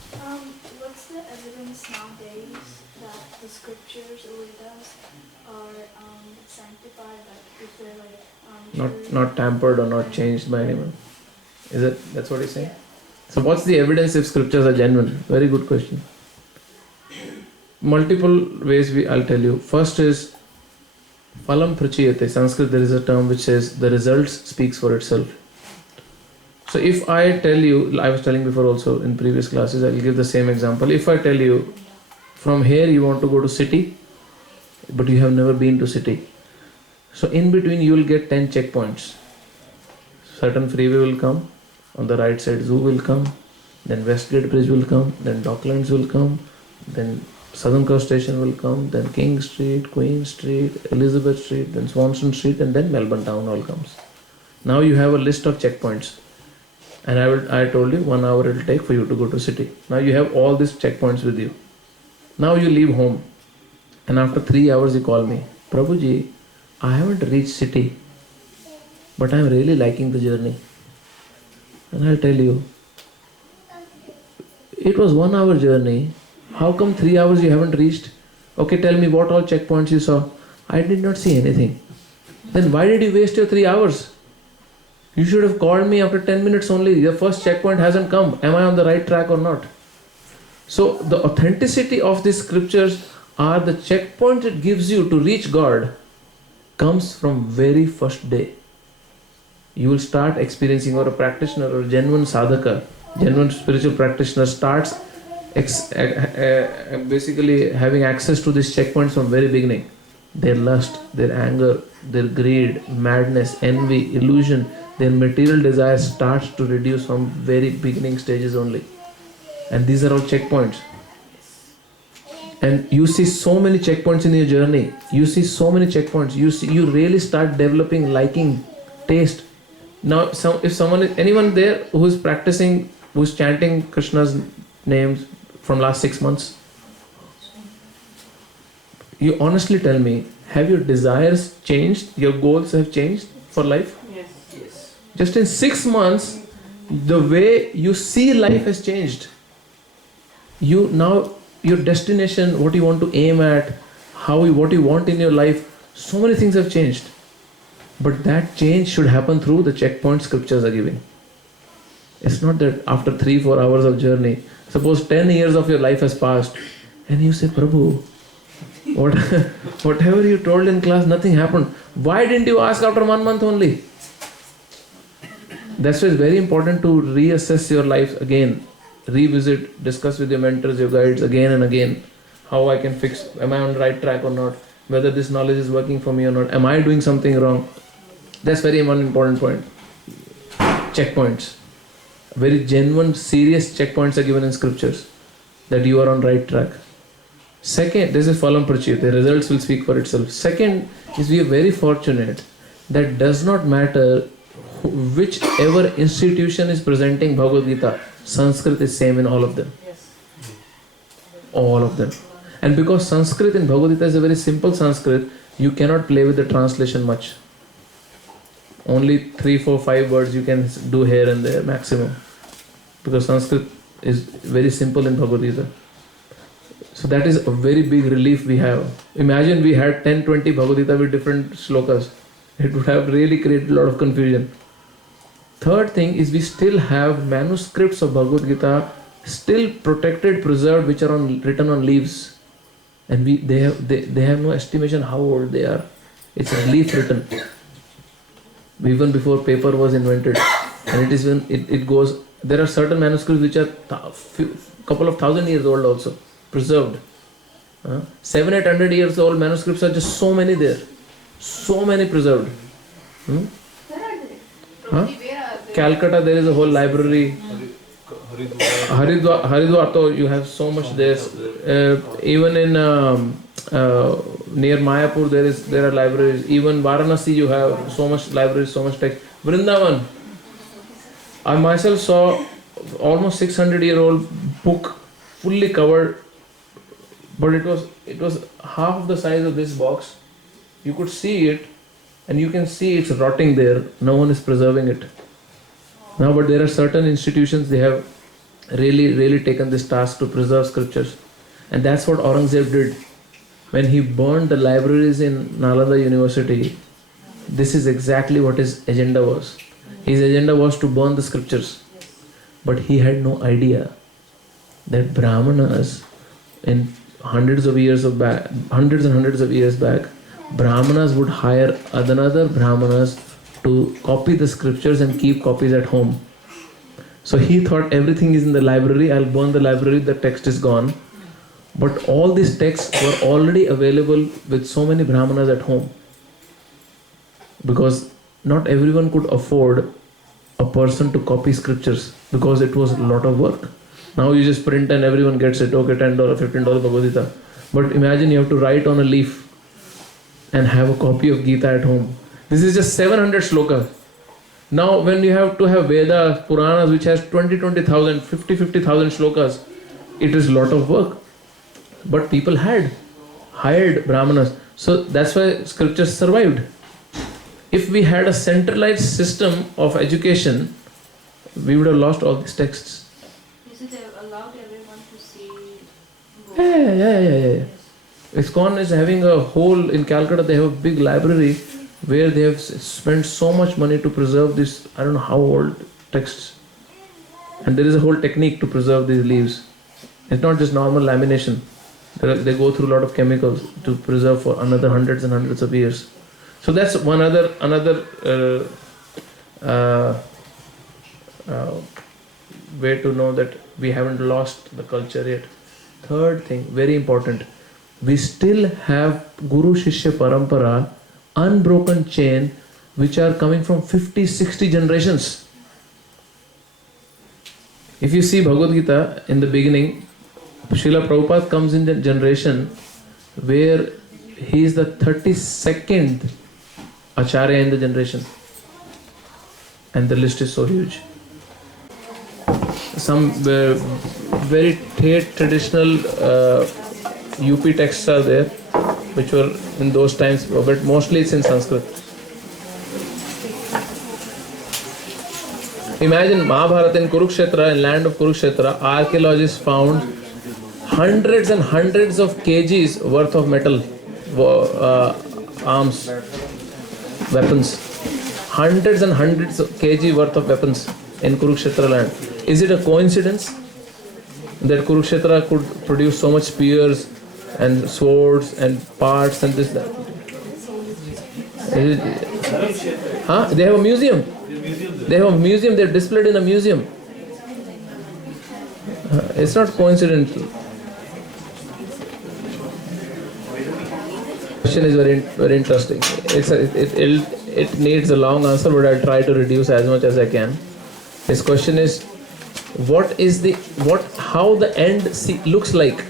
What's the evidence nowadays that the scriptures or Vedas are sanctified, like if they're like Not tampered or not changed by anyone. Is it? That's what he's saying? So what's the evidence if scriptures are genuine? Very good question. Multiple ways I'll tell you. First is Phalam Prachiyate. Sanskrit there is a term which says the results speaks for itself. So if I tell you, I was telling before also in previous classes, I will give the same example. If I tell you from here you want to go to city, but you have never been to city. So in between you will get 10 checkpoints. Certain freeway will come. On the right side zoo will come. Then Westgate Bridge will come. Then Docklands will come. Then Southern Cross Station will come. Then King Street, Queen Street, Elizabeth Street, then Swanson Street, and then Melbourne Town all comes. Now you have a list of checkpoints. And I told you 1 hour it will take for you to go to city. Now you have all these checkpoints with you. Now you leave home. And after 3 hours you call me. Prabhuji, I haven't reached city. But I am really liking the journey. And I'll tell you. It was 1 hour journey. How come 3 hours you haven't reached? Okay, tell me what all checkpoints you saw. I did not see anything. Then why did you waste your 3 hours? You should have called me after 10 minutes only. The first checkpoint hasn't come. Am I on the right track or not? So the authenticity of these scriptures are the checkpoint it gives you to reach God comes from very first day. You will start experiencing, or a practitioner or a genuine sadhaka, genuine spiritual practitioner starts basically having access to these checkpoints from very beginning. Their lust, their anger, their greed, madness, envy, illusion, their material desires starts to reduce from very beginning stages only. And these are all checkpoints. And you see so many checkpoints in your journey. You see so many checkpoints. You really start developing liking, taste. Now, if anyone there who is practicing, who is chanting Krishna's names from last 6 months, you honestly tell me, have your desires changed? Your goals have changed for life? Yes. Just in 6 months, the way you see life has changed. Your destination, what you want to aim at, what you want in your life, so many things have changed. But that change should happen through the checkpoint scriptures are giving. It's not that after 3-4 hours of journey, suppose 10 years of your life has passed, and you say, Prabhu, whatever you told in class, nothing happened. Why didn't you ask after 1 month only? That's why it's very important to reassess your life again. Revisit, discuss with your mentors, your guides again and again. How I can fix, am I on the right track or not? Whether this knowledge is working for me or not. Am I doing something wrong? That's very one important point. Checkpoints. Very genuine, serious checkpoints are given in scriptures. That you are on right track. Second, this is Phalam Prachit. The results will speak for itself. Second is we are very fortunate that does not matter whichever institution is presenting Bhagavad Gita. Sanskrit is same in all of them. Yes. All of them. And because Sanskrit in Bhagavad Gita is a very simple Sanskrit, you cannot play with the translation much. Only 3, 4, 5 words you can do here and there maximum. Because Sanskrit is very simple in Bhagavad Gita. So that is a very big relief we have. Imagine we had 10, 20 Bhagavad Gita with different shlokas. It would have really created a lot of confusion. Third thing is we still have manuscripts of Bhagavad Gita still protected, preserved, which are written on leaves. and they have no estimation how old they are. It's a leaf written even before paper was invented, and it is when it goes. There are certain manuscripts which are couple of thousand years old also, preserved. 700-800 years old manuscripts are just so many there, so many preserved. Where are they? Huh? Where are they? Calcutta, there is a whole library. Haridwar, so you have so much there. Even in near Mayapur, there are libraries. Even Varanasi, you have so much libraries, so much text. Vrindavan, I myself saw almost 600-year-old book, fully covered, but it was half the size of this box. You could see it, and you can see it's rotting there. No one is preserving it. Now, but there are certain institutions, they have really taken this task to preserve scriptures. And that's what Aurangzeb did. When he burned the libraries in Nalanda University, this is exactly what his agenda was. His agenda was to burn the scriptures. But he had no idea that Brahmanas, in hundreds and hundreds of years back, Brahmanas would hire another Brahmanas to copy the scriptures and keep copies at home. So he thought everything is in the library, I'll burn the library, the text is gone. But all these texts were already available with so many Brahmanas at home. Because not everyone could afford a person to copy scriptures, because it was a lot of work. Now you just print and everyone gets it, okay, $10, $15 Bhagavad Gita. But imagine you have to write on a leaf and have a copy of Gita at home. This is just 700 slokas. Now when you have to have Vedas, Puranas, which has 20,000, 50,000 slokas, it is a lot of work. But people had hired Brahmanas. So that's why scriptures survived. If we had a centralized system of education, we would have lost all these texts. Is it allowed everyone to see? Yeah. ISKCON is having a whole, in Calcutta they have a big library where they have spent so much money to preserve this, I don't know how old texts. And there is a whole technique to preserve these leaves. It's not just normal lamination. They go through a lot of chemicals to preserve for another hundreds and hundreds of years. So that's another way to know that we haven't lost the culture yet. Third thing, very important, we still have Guru Shishya Parampara, unbroken chain, which are coming from 50-60 generations. If you see Bhagavad Gita in the beginning, Srila Prabhupada comes in the generation where he is the 32nd Acharya in the generation, and the list is so huge. Some very traditional UP texts are there, which were in those times, but mostly it's in Sanskrit. Imagine Mahabharata in Kurukshetra, in land of Kurukshetra, archaeologists found hundreds and hundreds of kgs worth of metal, arms, weapons. Hundreds and hundreds of kg worth of weapons in Kurukshetra land. Is it a coincidence that Kurukshetra could produce so much spears and swords and parts and this, that? They have a museum. They're displayed in a museum. It's not coincidental. Question is very interesting. It needs a long answer, but I'll try to reduce as much as I can. His question is, how the end looks like.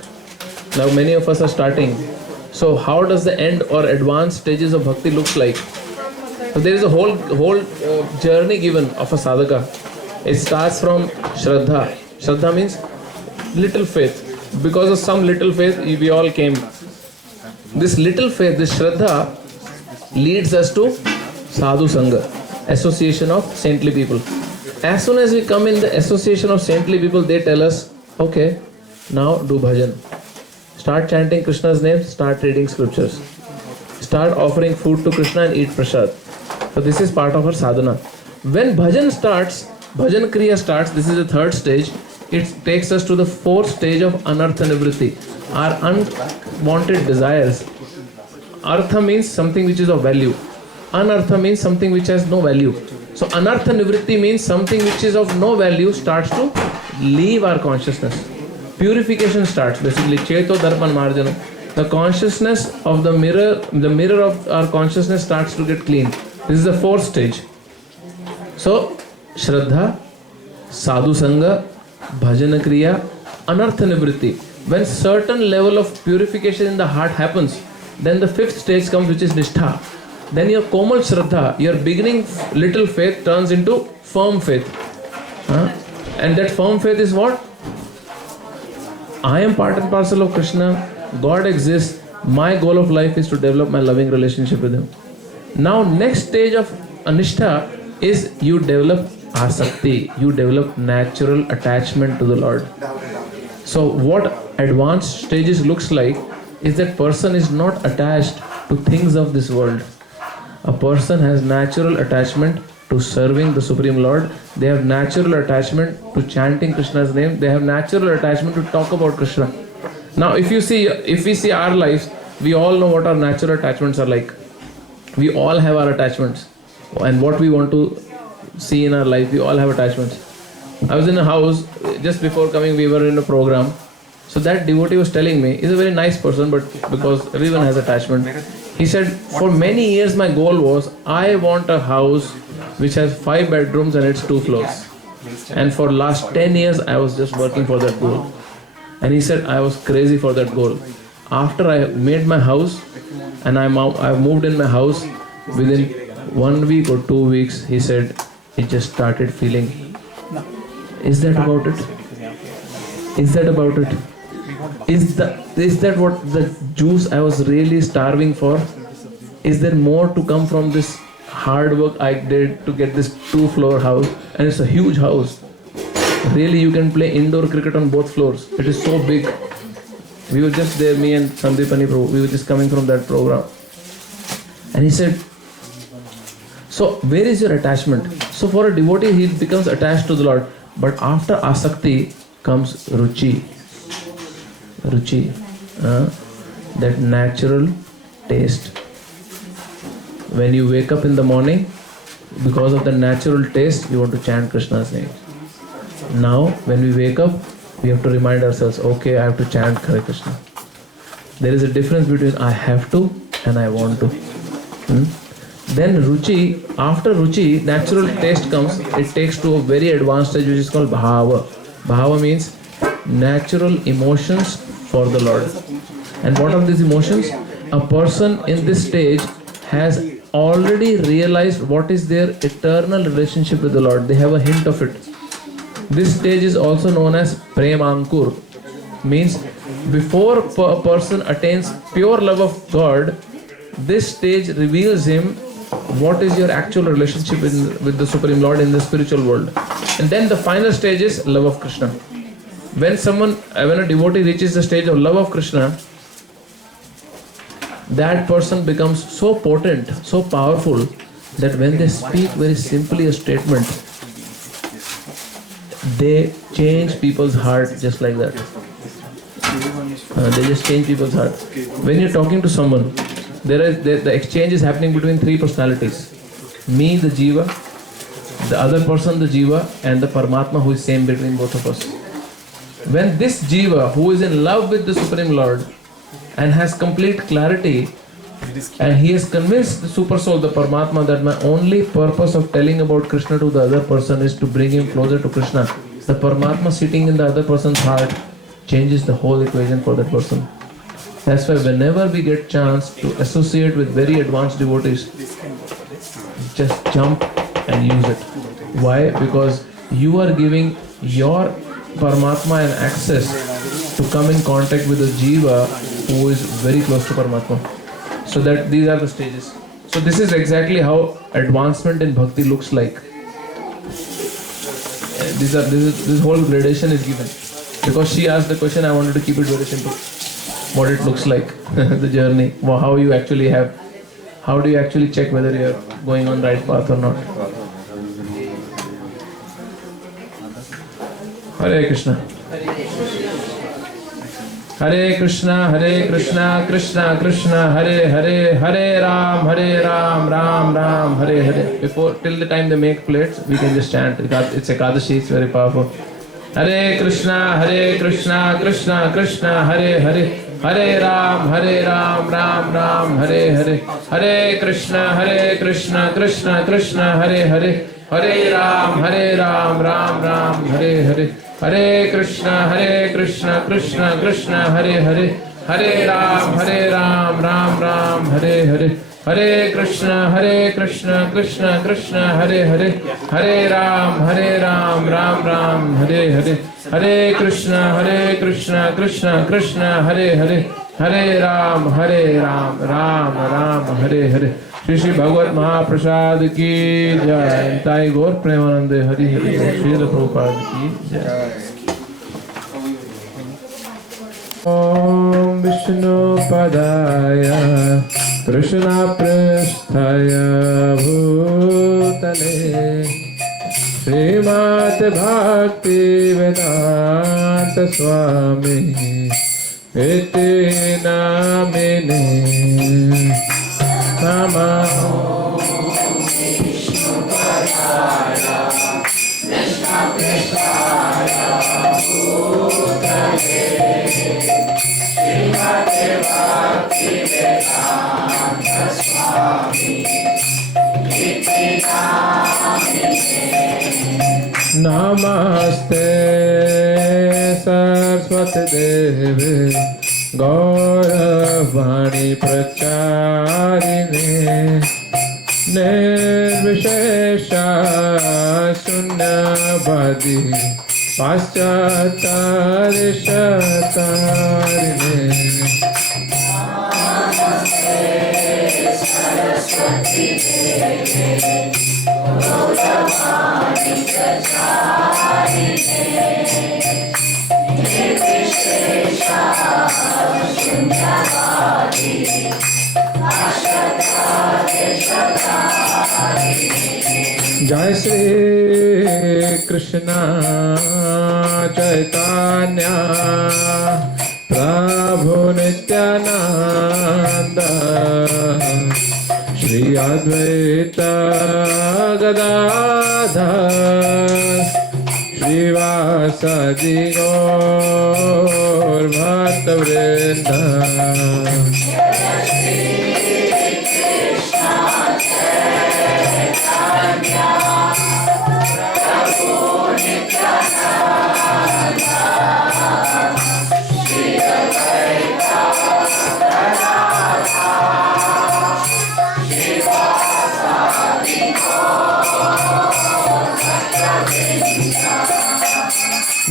Now many of us are starting. So how does the end or advanced stages of bhakti looks like? So there is a whole journey given of a sadhaka. It starts from Shraddha. Shraddha means little faith. Because of some little faith, we all came. This little faith, this Shraddha, leads us to Sadhu Sangha, association of saintly people. As soon as we come in the association of saintly people, they tell us, okay, now do bhajan. Start chanting Krishna's name, start reading scriptures. Start offering food to Krishna and eat prasad. So this is part of our sadhana. When bhajan starts, bhajan kriya starts, this is the third stage. it takes us to the fourth stage of anartha nivritti, our unwanted desires. Artha means something which is of value. Anartha means something which has no value. So anartha nivritti means something which is of no value starts to leave our consciousness. Purification starts basically. Cheto darpan marjana. The consciousness of the mirror of our consciousness starts to get clean. This is the fourth stage. So Shraddha, Sadhu Sangha, Bhajana Kriya, Anartha Nivritti. When certain level of purification in the heart happens, then the fifth stage comes, which is Nishtha. Then your Komal Shraddha, your beginning little faith turns into firm faith. And that firm faith is what? I am part and parcel of Krishna. God exists. My goal of life is to develop my loving relationship with Him. Now next stage of Anishtha is you develop asakti. You develop natural attachment to the Lord. So what advanced stages looks like is that person is not attached to things of this world. A person has natural attachment to serving the Supreme Lord. They have natural attachment to chanting Krishna's name. They have natural attachment to talk about Krishna. Now if we see our lives, we all know what our natural attachments are like. We all have our attachments. And what we want to see in our life, we all have attachments. I was in a house, just before coming we were in a program. So that devotee was telling me, he's a very nice person, but because everyone has attachment. He said, for many years my goal was, I want a house which has 5 bedrooms and it's 2 floors. And for last 10 years I was just working for that goal. And he said, I was crazy for that goal. After I made my house and I've moved in my house, within 1 week or 2 weeks, he said, it just started feeling. Is that about it? Is that about it? Is that what the juice I was really starving for? Is there more to come from this hard work I did to get this 2-floor house? And it's a huge house. Really, you can play indoor cricket on both floors. It is so big. We were just there, me and Sandipani Prabhu. We were just coming from that program. And he said, so where is your attachment? So for a devotee, he becomes attached to the Lord. But after asakti comes ruchi. Ruchi. That natural taste. When you wake up in the morning, because of the natural taste, you want to chant Krishna's name. Now, when we wake up, we have to remind ourselves, okay, I have to chant Hare Krishna. There is a difference between I have to and I want to. Then ruchi, after ruchi, natural taste comes, it takes to a very advanced stage which is called bhava. Bhava means natural emotions for the Lord. And what are these emotions? A person in this stage has already realized what is their eternal relationship with the Lord. They have a hint of it. This stage is also known as Premankur. Means before a person attains pure love of God, this stage reveals him what is your actual relationship with the Supreme Lord in the spiritual world. And then the final stage is love of Krishna. When a devotee reaches the stage of love of Krishna, that person becomes so potent, so powerful, that when they speak very simply a statement, they change people's heart just like that. They just change people's heart. When you're talking to someone, the exchange is happening between 3 personalities. Me, the Jiva, the other person, the Jiva, and the Paramatma who is same between both of us. When this Jiva, who is in love with the Supreme Lord and has complete clarity, and he has convinced the Super Soul, the Paramatma, that my only purpose of telling about Krishna to the other person is to bring him closer to Krishna, the Paramatma sitting in the other person's heart changes the whole equation for that person. That's why whenever we get chance to associate with very advanced devotees, just jump and use it. Why? Because you are giving your Paramatma an access to come in contact with a Jiva who is very close to Paramatma. So that these are the stages. So this is exactly how advancement in bhakti looks like. This whole gradation is given. Because she asked the question, I wanted to keep it very simple. What it looks like, the journey, how do you actually check whether you are going on the right path or not. Hare Krishna. Hare Krishna, Krishna Krishna, Hare Hare, Hare Ram, Ram Ram, Hare Hare. Before, till the time they make plates, we can just chant. It's Ekadashi, it's very powerful. Hare Krishna, Krishna Krishna, Hare Hare, Hare Ram, Ram Ram, Hare Hare. Hare Krishna, Krishna Krishna, Hare Hare, Hare Ram, Ram Ram, Hare Hare. Hare Krishna, Krishna Krishna, Hare Hare, Hare Ram, Ram Ram, Hare Hare. Hare Krishna, Krishna Krishna, Hare Hare, Hare Ram, Ram Ram, Hare Hare. Hare Krishna, Krishna Krishna, Hare Hare, Hare Ram, Ram Ram, Hare Hare. Shri Bhagavad Mahaprasad ki jai. Tai Gaur Premanande Hari Hari. Srila Prabhupada ki jai. Om Vishnu Padaya Krishna Prasthaya Bhutale Srimad Bhakti Vedanta Swami Iti Namine Namah. Namaste Saraswati Devi Gauravani Pracharine Nirvishesha Sunyabadi Paschatarishatarine. Jai Shri Krishna Chaitanya Prabhu Nityananda Shri Advaita Gadadhar Srivasadi Gaur Bhakta Vrinda.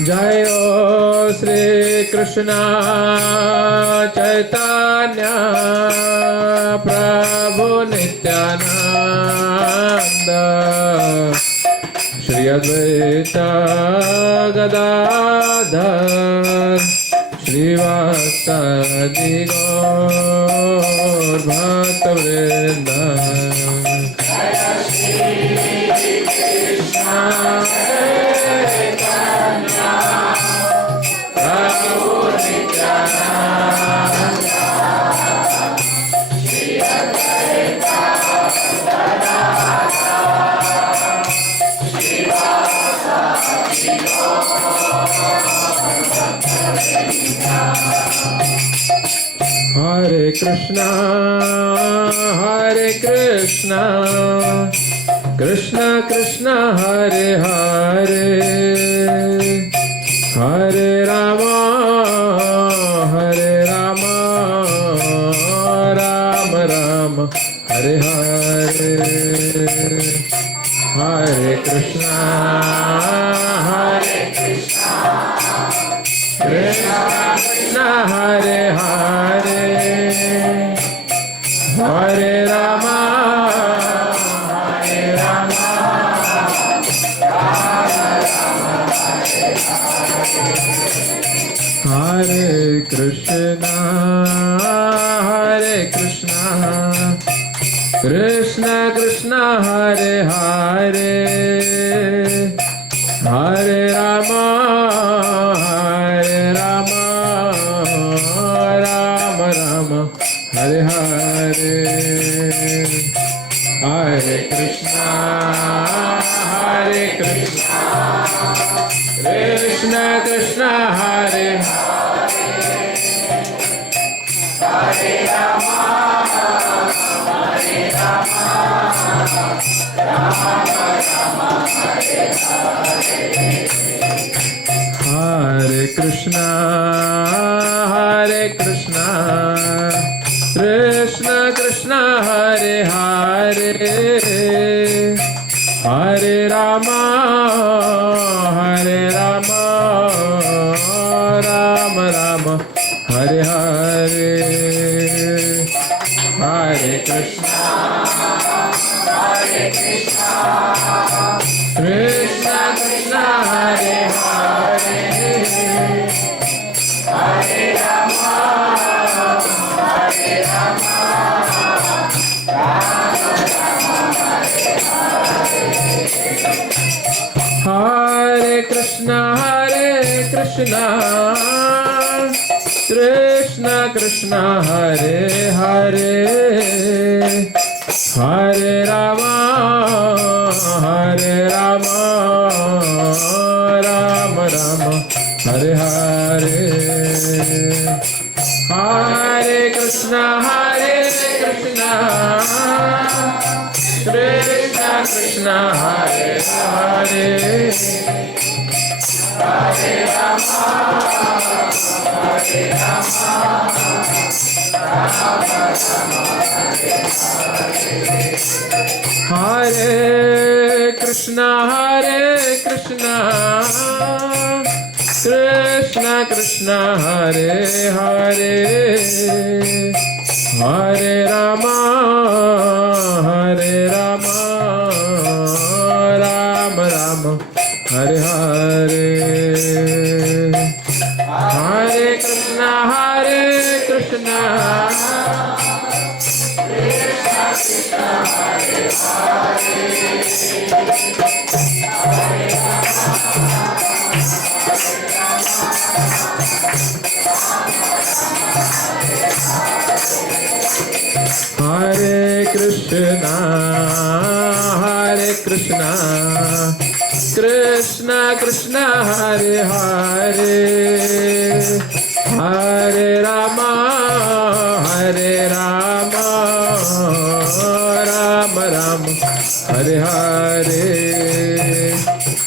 Jayo Sri Krishna Chaitanya Prabhu Nityananda Shri Advaita Gadadhar Srivasadi Gaur Bhakta Vrinda. Hare Krishna, Krishna Krishna, Hare Hare, Hare Rama, Rama Rama, Hare Hare. Hare Krishna, Krishna Krishna, Hare Hare, Hare Rama, Hare Krishna, Krishna Krishna, Hare Hare, Hare Rama, Hare Krishna, Hare Krishna, Krishna Krishna, Hare Hare, Hare Rama, Hare Rama, Rama Rama, Hare Hare, Hare Krishna, Hare Krishna, Krishna Krishna, Hare Hare, Hare Rama, Hare Rama, Rama Rama, Hare Hare. Hare Krishna, Krishna Krishna, Hare Hare, Hare Rama, Hare Rama, Rama Rama, Hare Hare. Hare Krishna, Krishna Krishna, Hare Hare, Hare Rama, Hare Rama, Rama Rama, Hare Hare. Hare Krishna, Krishna Krishna, Hare Hare, Hare Rama, Hare Rama, Rama Rama, Hare Hare. Hare Krishna, Krishna Krishna, Hare Hare, Hare Krishna, Krishna Krishna, Hare Hare, Hare Rama, Hare Rama, Rama Rama, Hare Hare.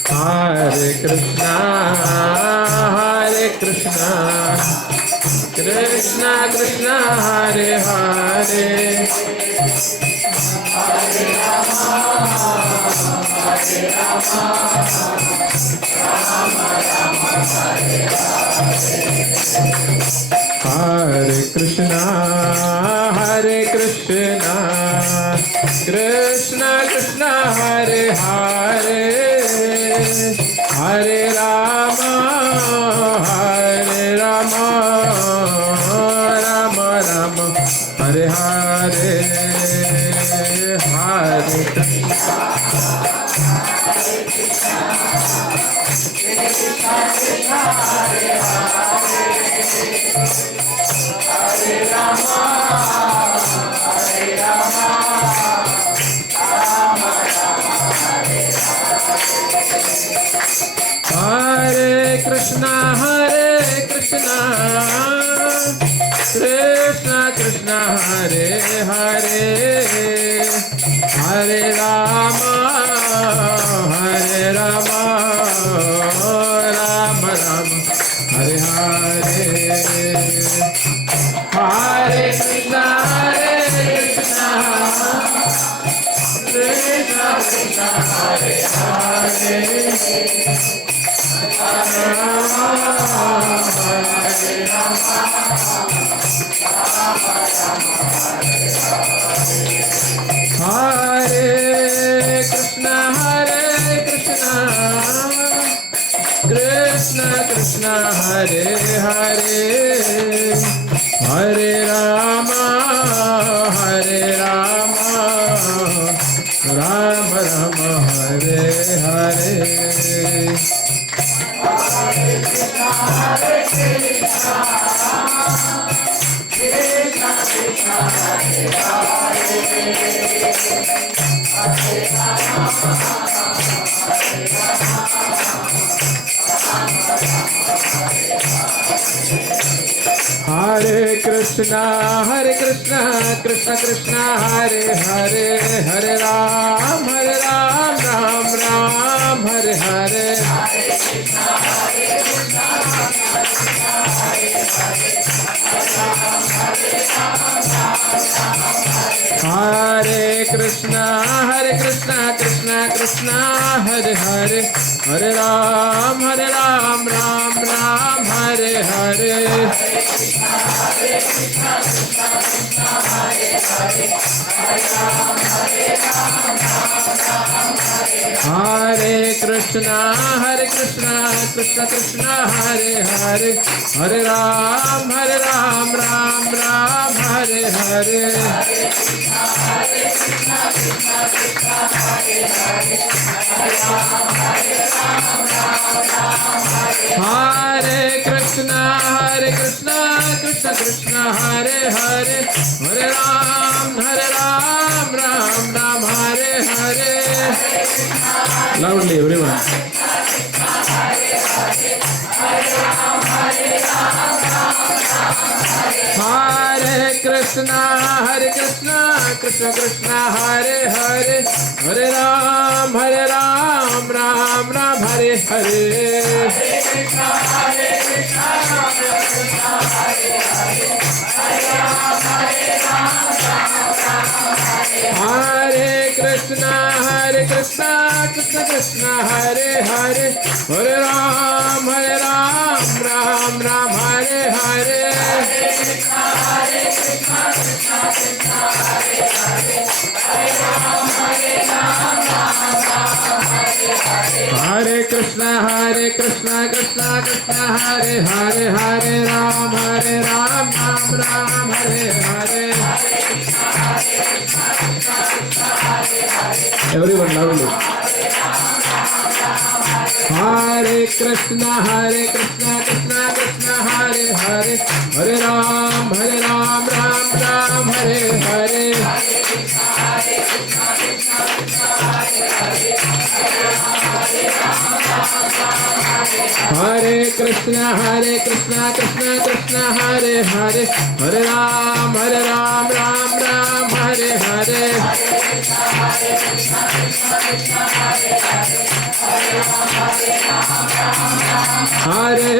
Hare Krishna, Krishna Krishna, Hare Hare, Hare Rama, Hare Rama, Rama Rama, Hare Hare. Hare Krishna, Krishna Krishna, Hare Hare, Hare Rama, Hare Rama, Rama Rama, Hare Hare. Hare Krishna, Krishna Krishna, Hare Hare, Hare Rama, Hare Rama, Rama Rama, Hare Hare. Hare Krishna, Krishna Krishna, Hare Hare, Hare Rama, Hare Rama, Rama Rama, Hare Hare. Hare Krishna, Krishna Krishna, Hare Hare, Hare Rama, Hare Rama, Rama Rama, Hare Hare. Hare Krishna, Krishna Krishna, Hare Hare, Hare Rama, Hare Rama, Rama Rama, Hare Hare. Hare Krishna, Krishna Krishna, Hare Hare, Hare Rama, Hare Rama, Hare Krishna, Krishna Krishna, Hare Hare, Hare Ram, Ram Ram, Hare Hare. Hare Krishna, Krishna, Hare Hare, Hare Ram, Ram Ram, Hare Hare. Hare Krishna, Krishna Krishna, Hare Hare, Hare Ram, Ram Ram, Hare Hare. Hare Krishna, Krishna Krishna, Hare Hare, Hare Ram, Ram Ram, Hare Hare. Loudly, everyone. Hare Krishna, Krishna Krishna, Hare Hare, Hare Ram, Ram Ram, Hare Hare. Hare Krishna, Krishna Krishna, Hare Hare, Hare Ram, Ram Ram, Hare Hare. Hare Krishna, Krishna Krishna, Hare Hare, Hare Ram, Ram Ram, Hare Hare. Everyone loudly. Hare Krishna, Krishna Krishna, Hare Hare, Hare Ram, Ram Ram, Hare Hare. Hare Krishna, Krishna Krishna, Hare Hare, Hare Ram, Ram Ram, Hare Hare. Hare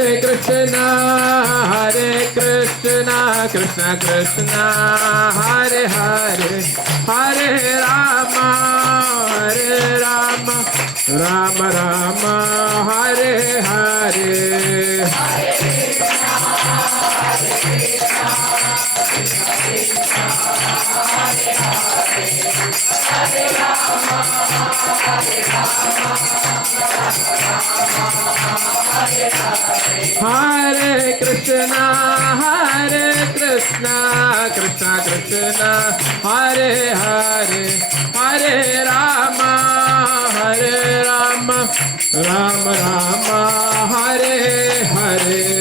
Krishna, Krishna Krishna, Hare Hare, Hare Rama, Rama Rama, Hare Hare. Hare Krishna, Krishna Krishna, Hare Hare, Hare Rama, Rama Rama, Hare Hare. Hare Krishna, Krishna Krishna, Hare Hare, Hare Rama, Rama Rama, Hare Hare.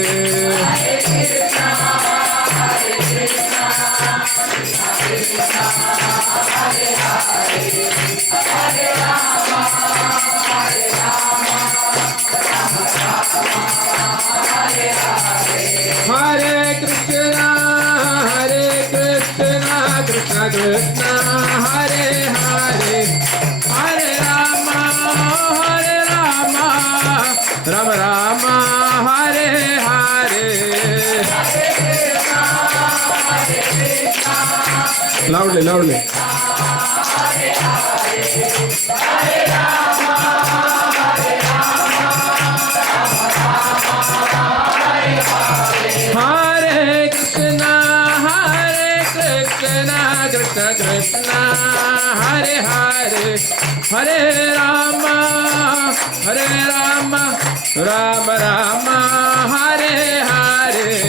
Loudly, loudly. Hare Krishna, Krishna Krishna, Hare Hare, Hare Rama, Rama Rama, Hare Hare.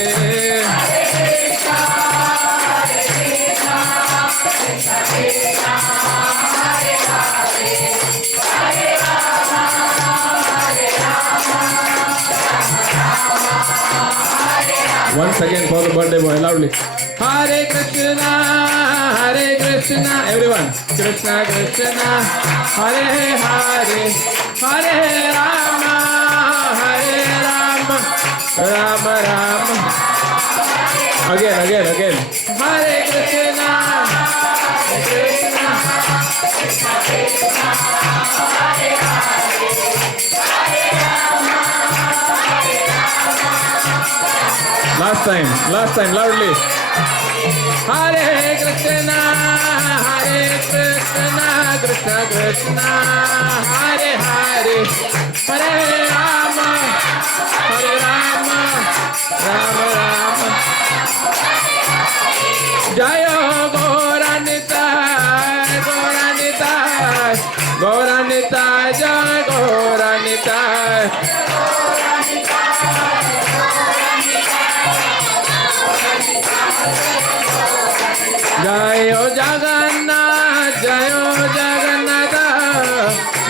Once again for the birthday boy, loudly. Hare Krishna, everyone. Krishna Krishna, Hare Hare, Hare Rama, Rama Rama. Again. Hare Krishna, Krishna. Last time, loudly. Hare Krishna, Krishna Krishna, Hare Hare, Hare Rama, Rama Rama. Jayo Gauranitai, Gauranitai, Gauranitai, Jai Gauranitai. Jayo Jagannath, Jayo Jagannatha,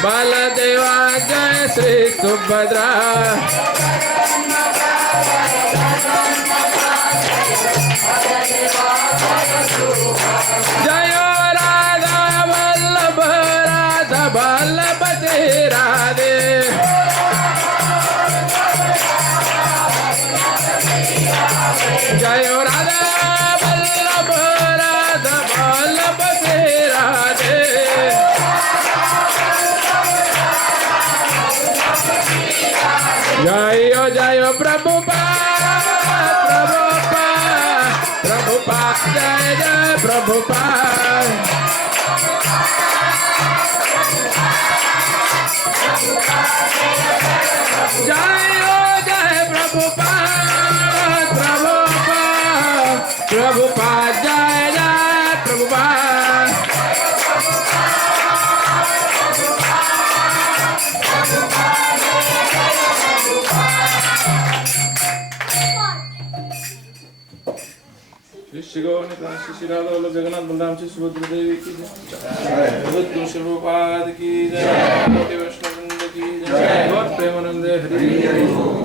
Baladeva, Jai Sri Subhadra. Jayo Radha Vallabha, Radha Vallabhati Radhe. Jayo Radha Vallabha, Radha Vallabhati Radhe. Jayo Jayo Prabhupada, Prabhupada, Prabhupada, Jai Jai Prabhupada. Jayo Jai Prabhupada, Prabhupada, Prabhupada, Jai Jai Prabhupada. Shri Gauranga, Shri Radha Vallabh Jagannath Balram Shri Subhadra Devi ki jai. Bhagavatam Shri Prabhupada ki jai. Devotional ki jai. Lord Premanande Hari.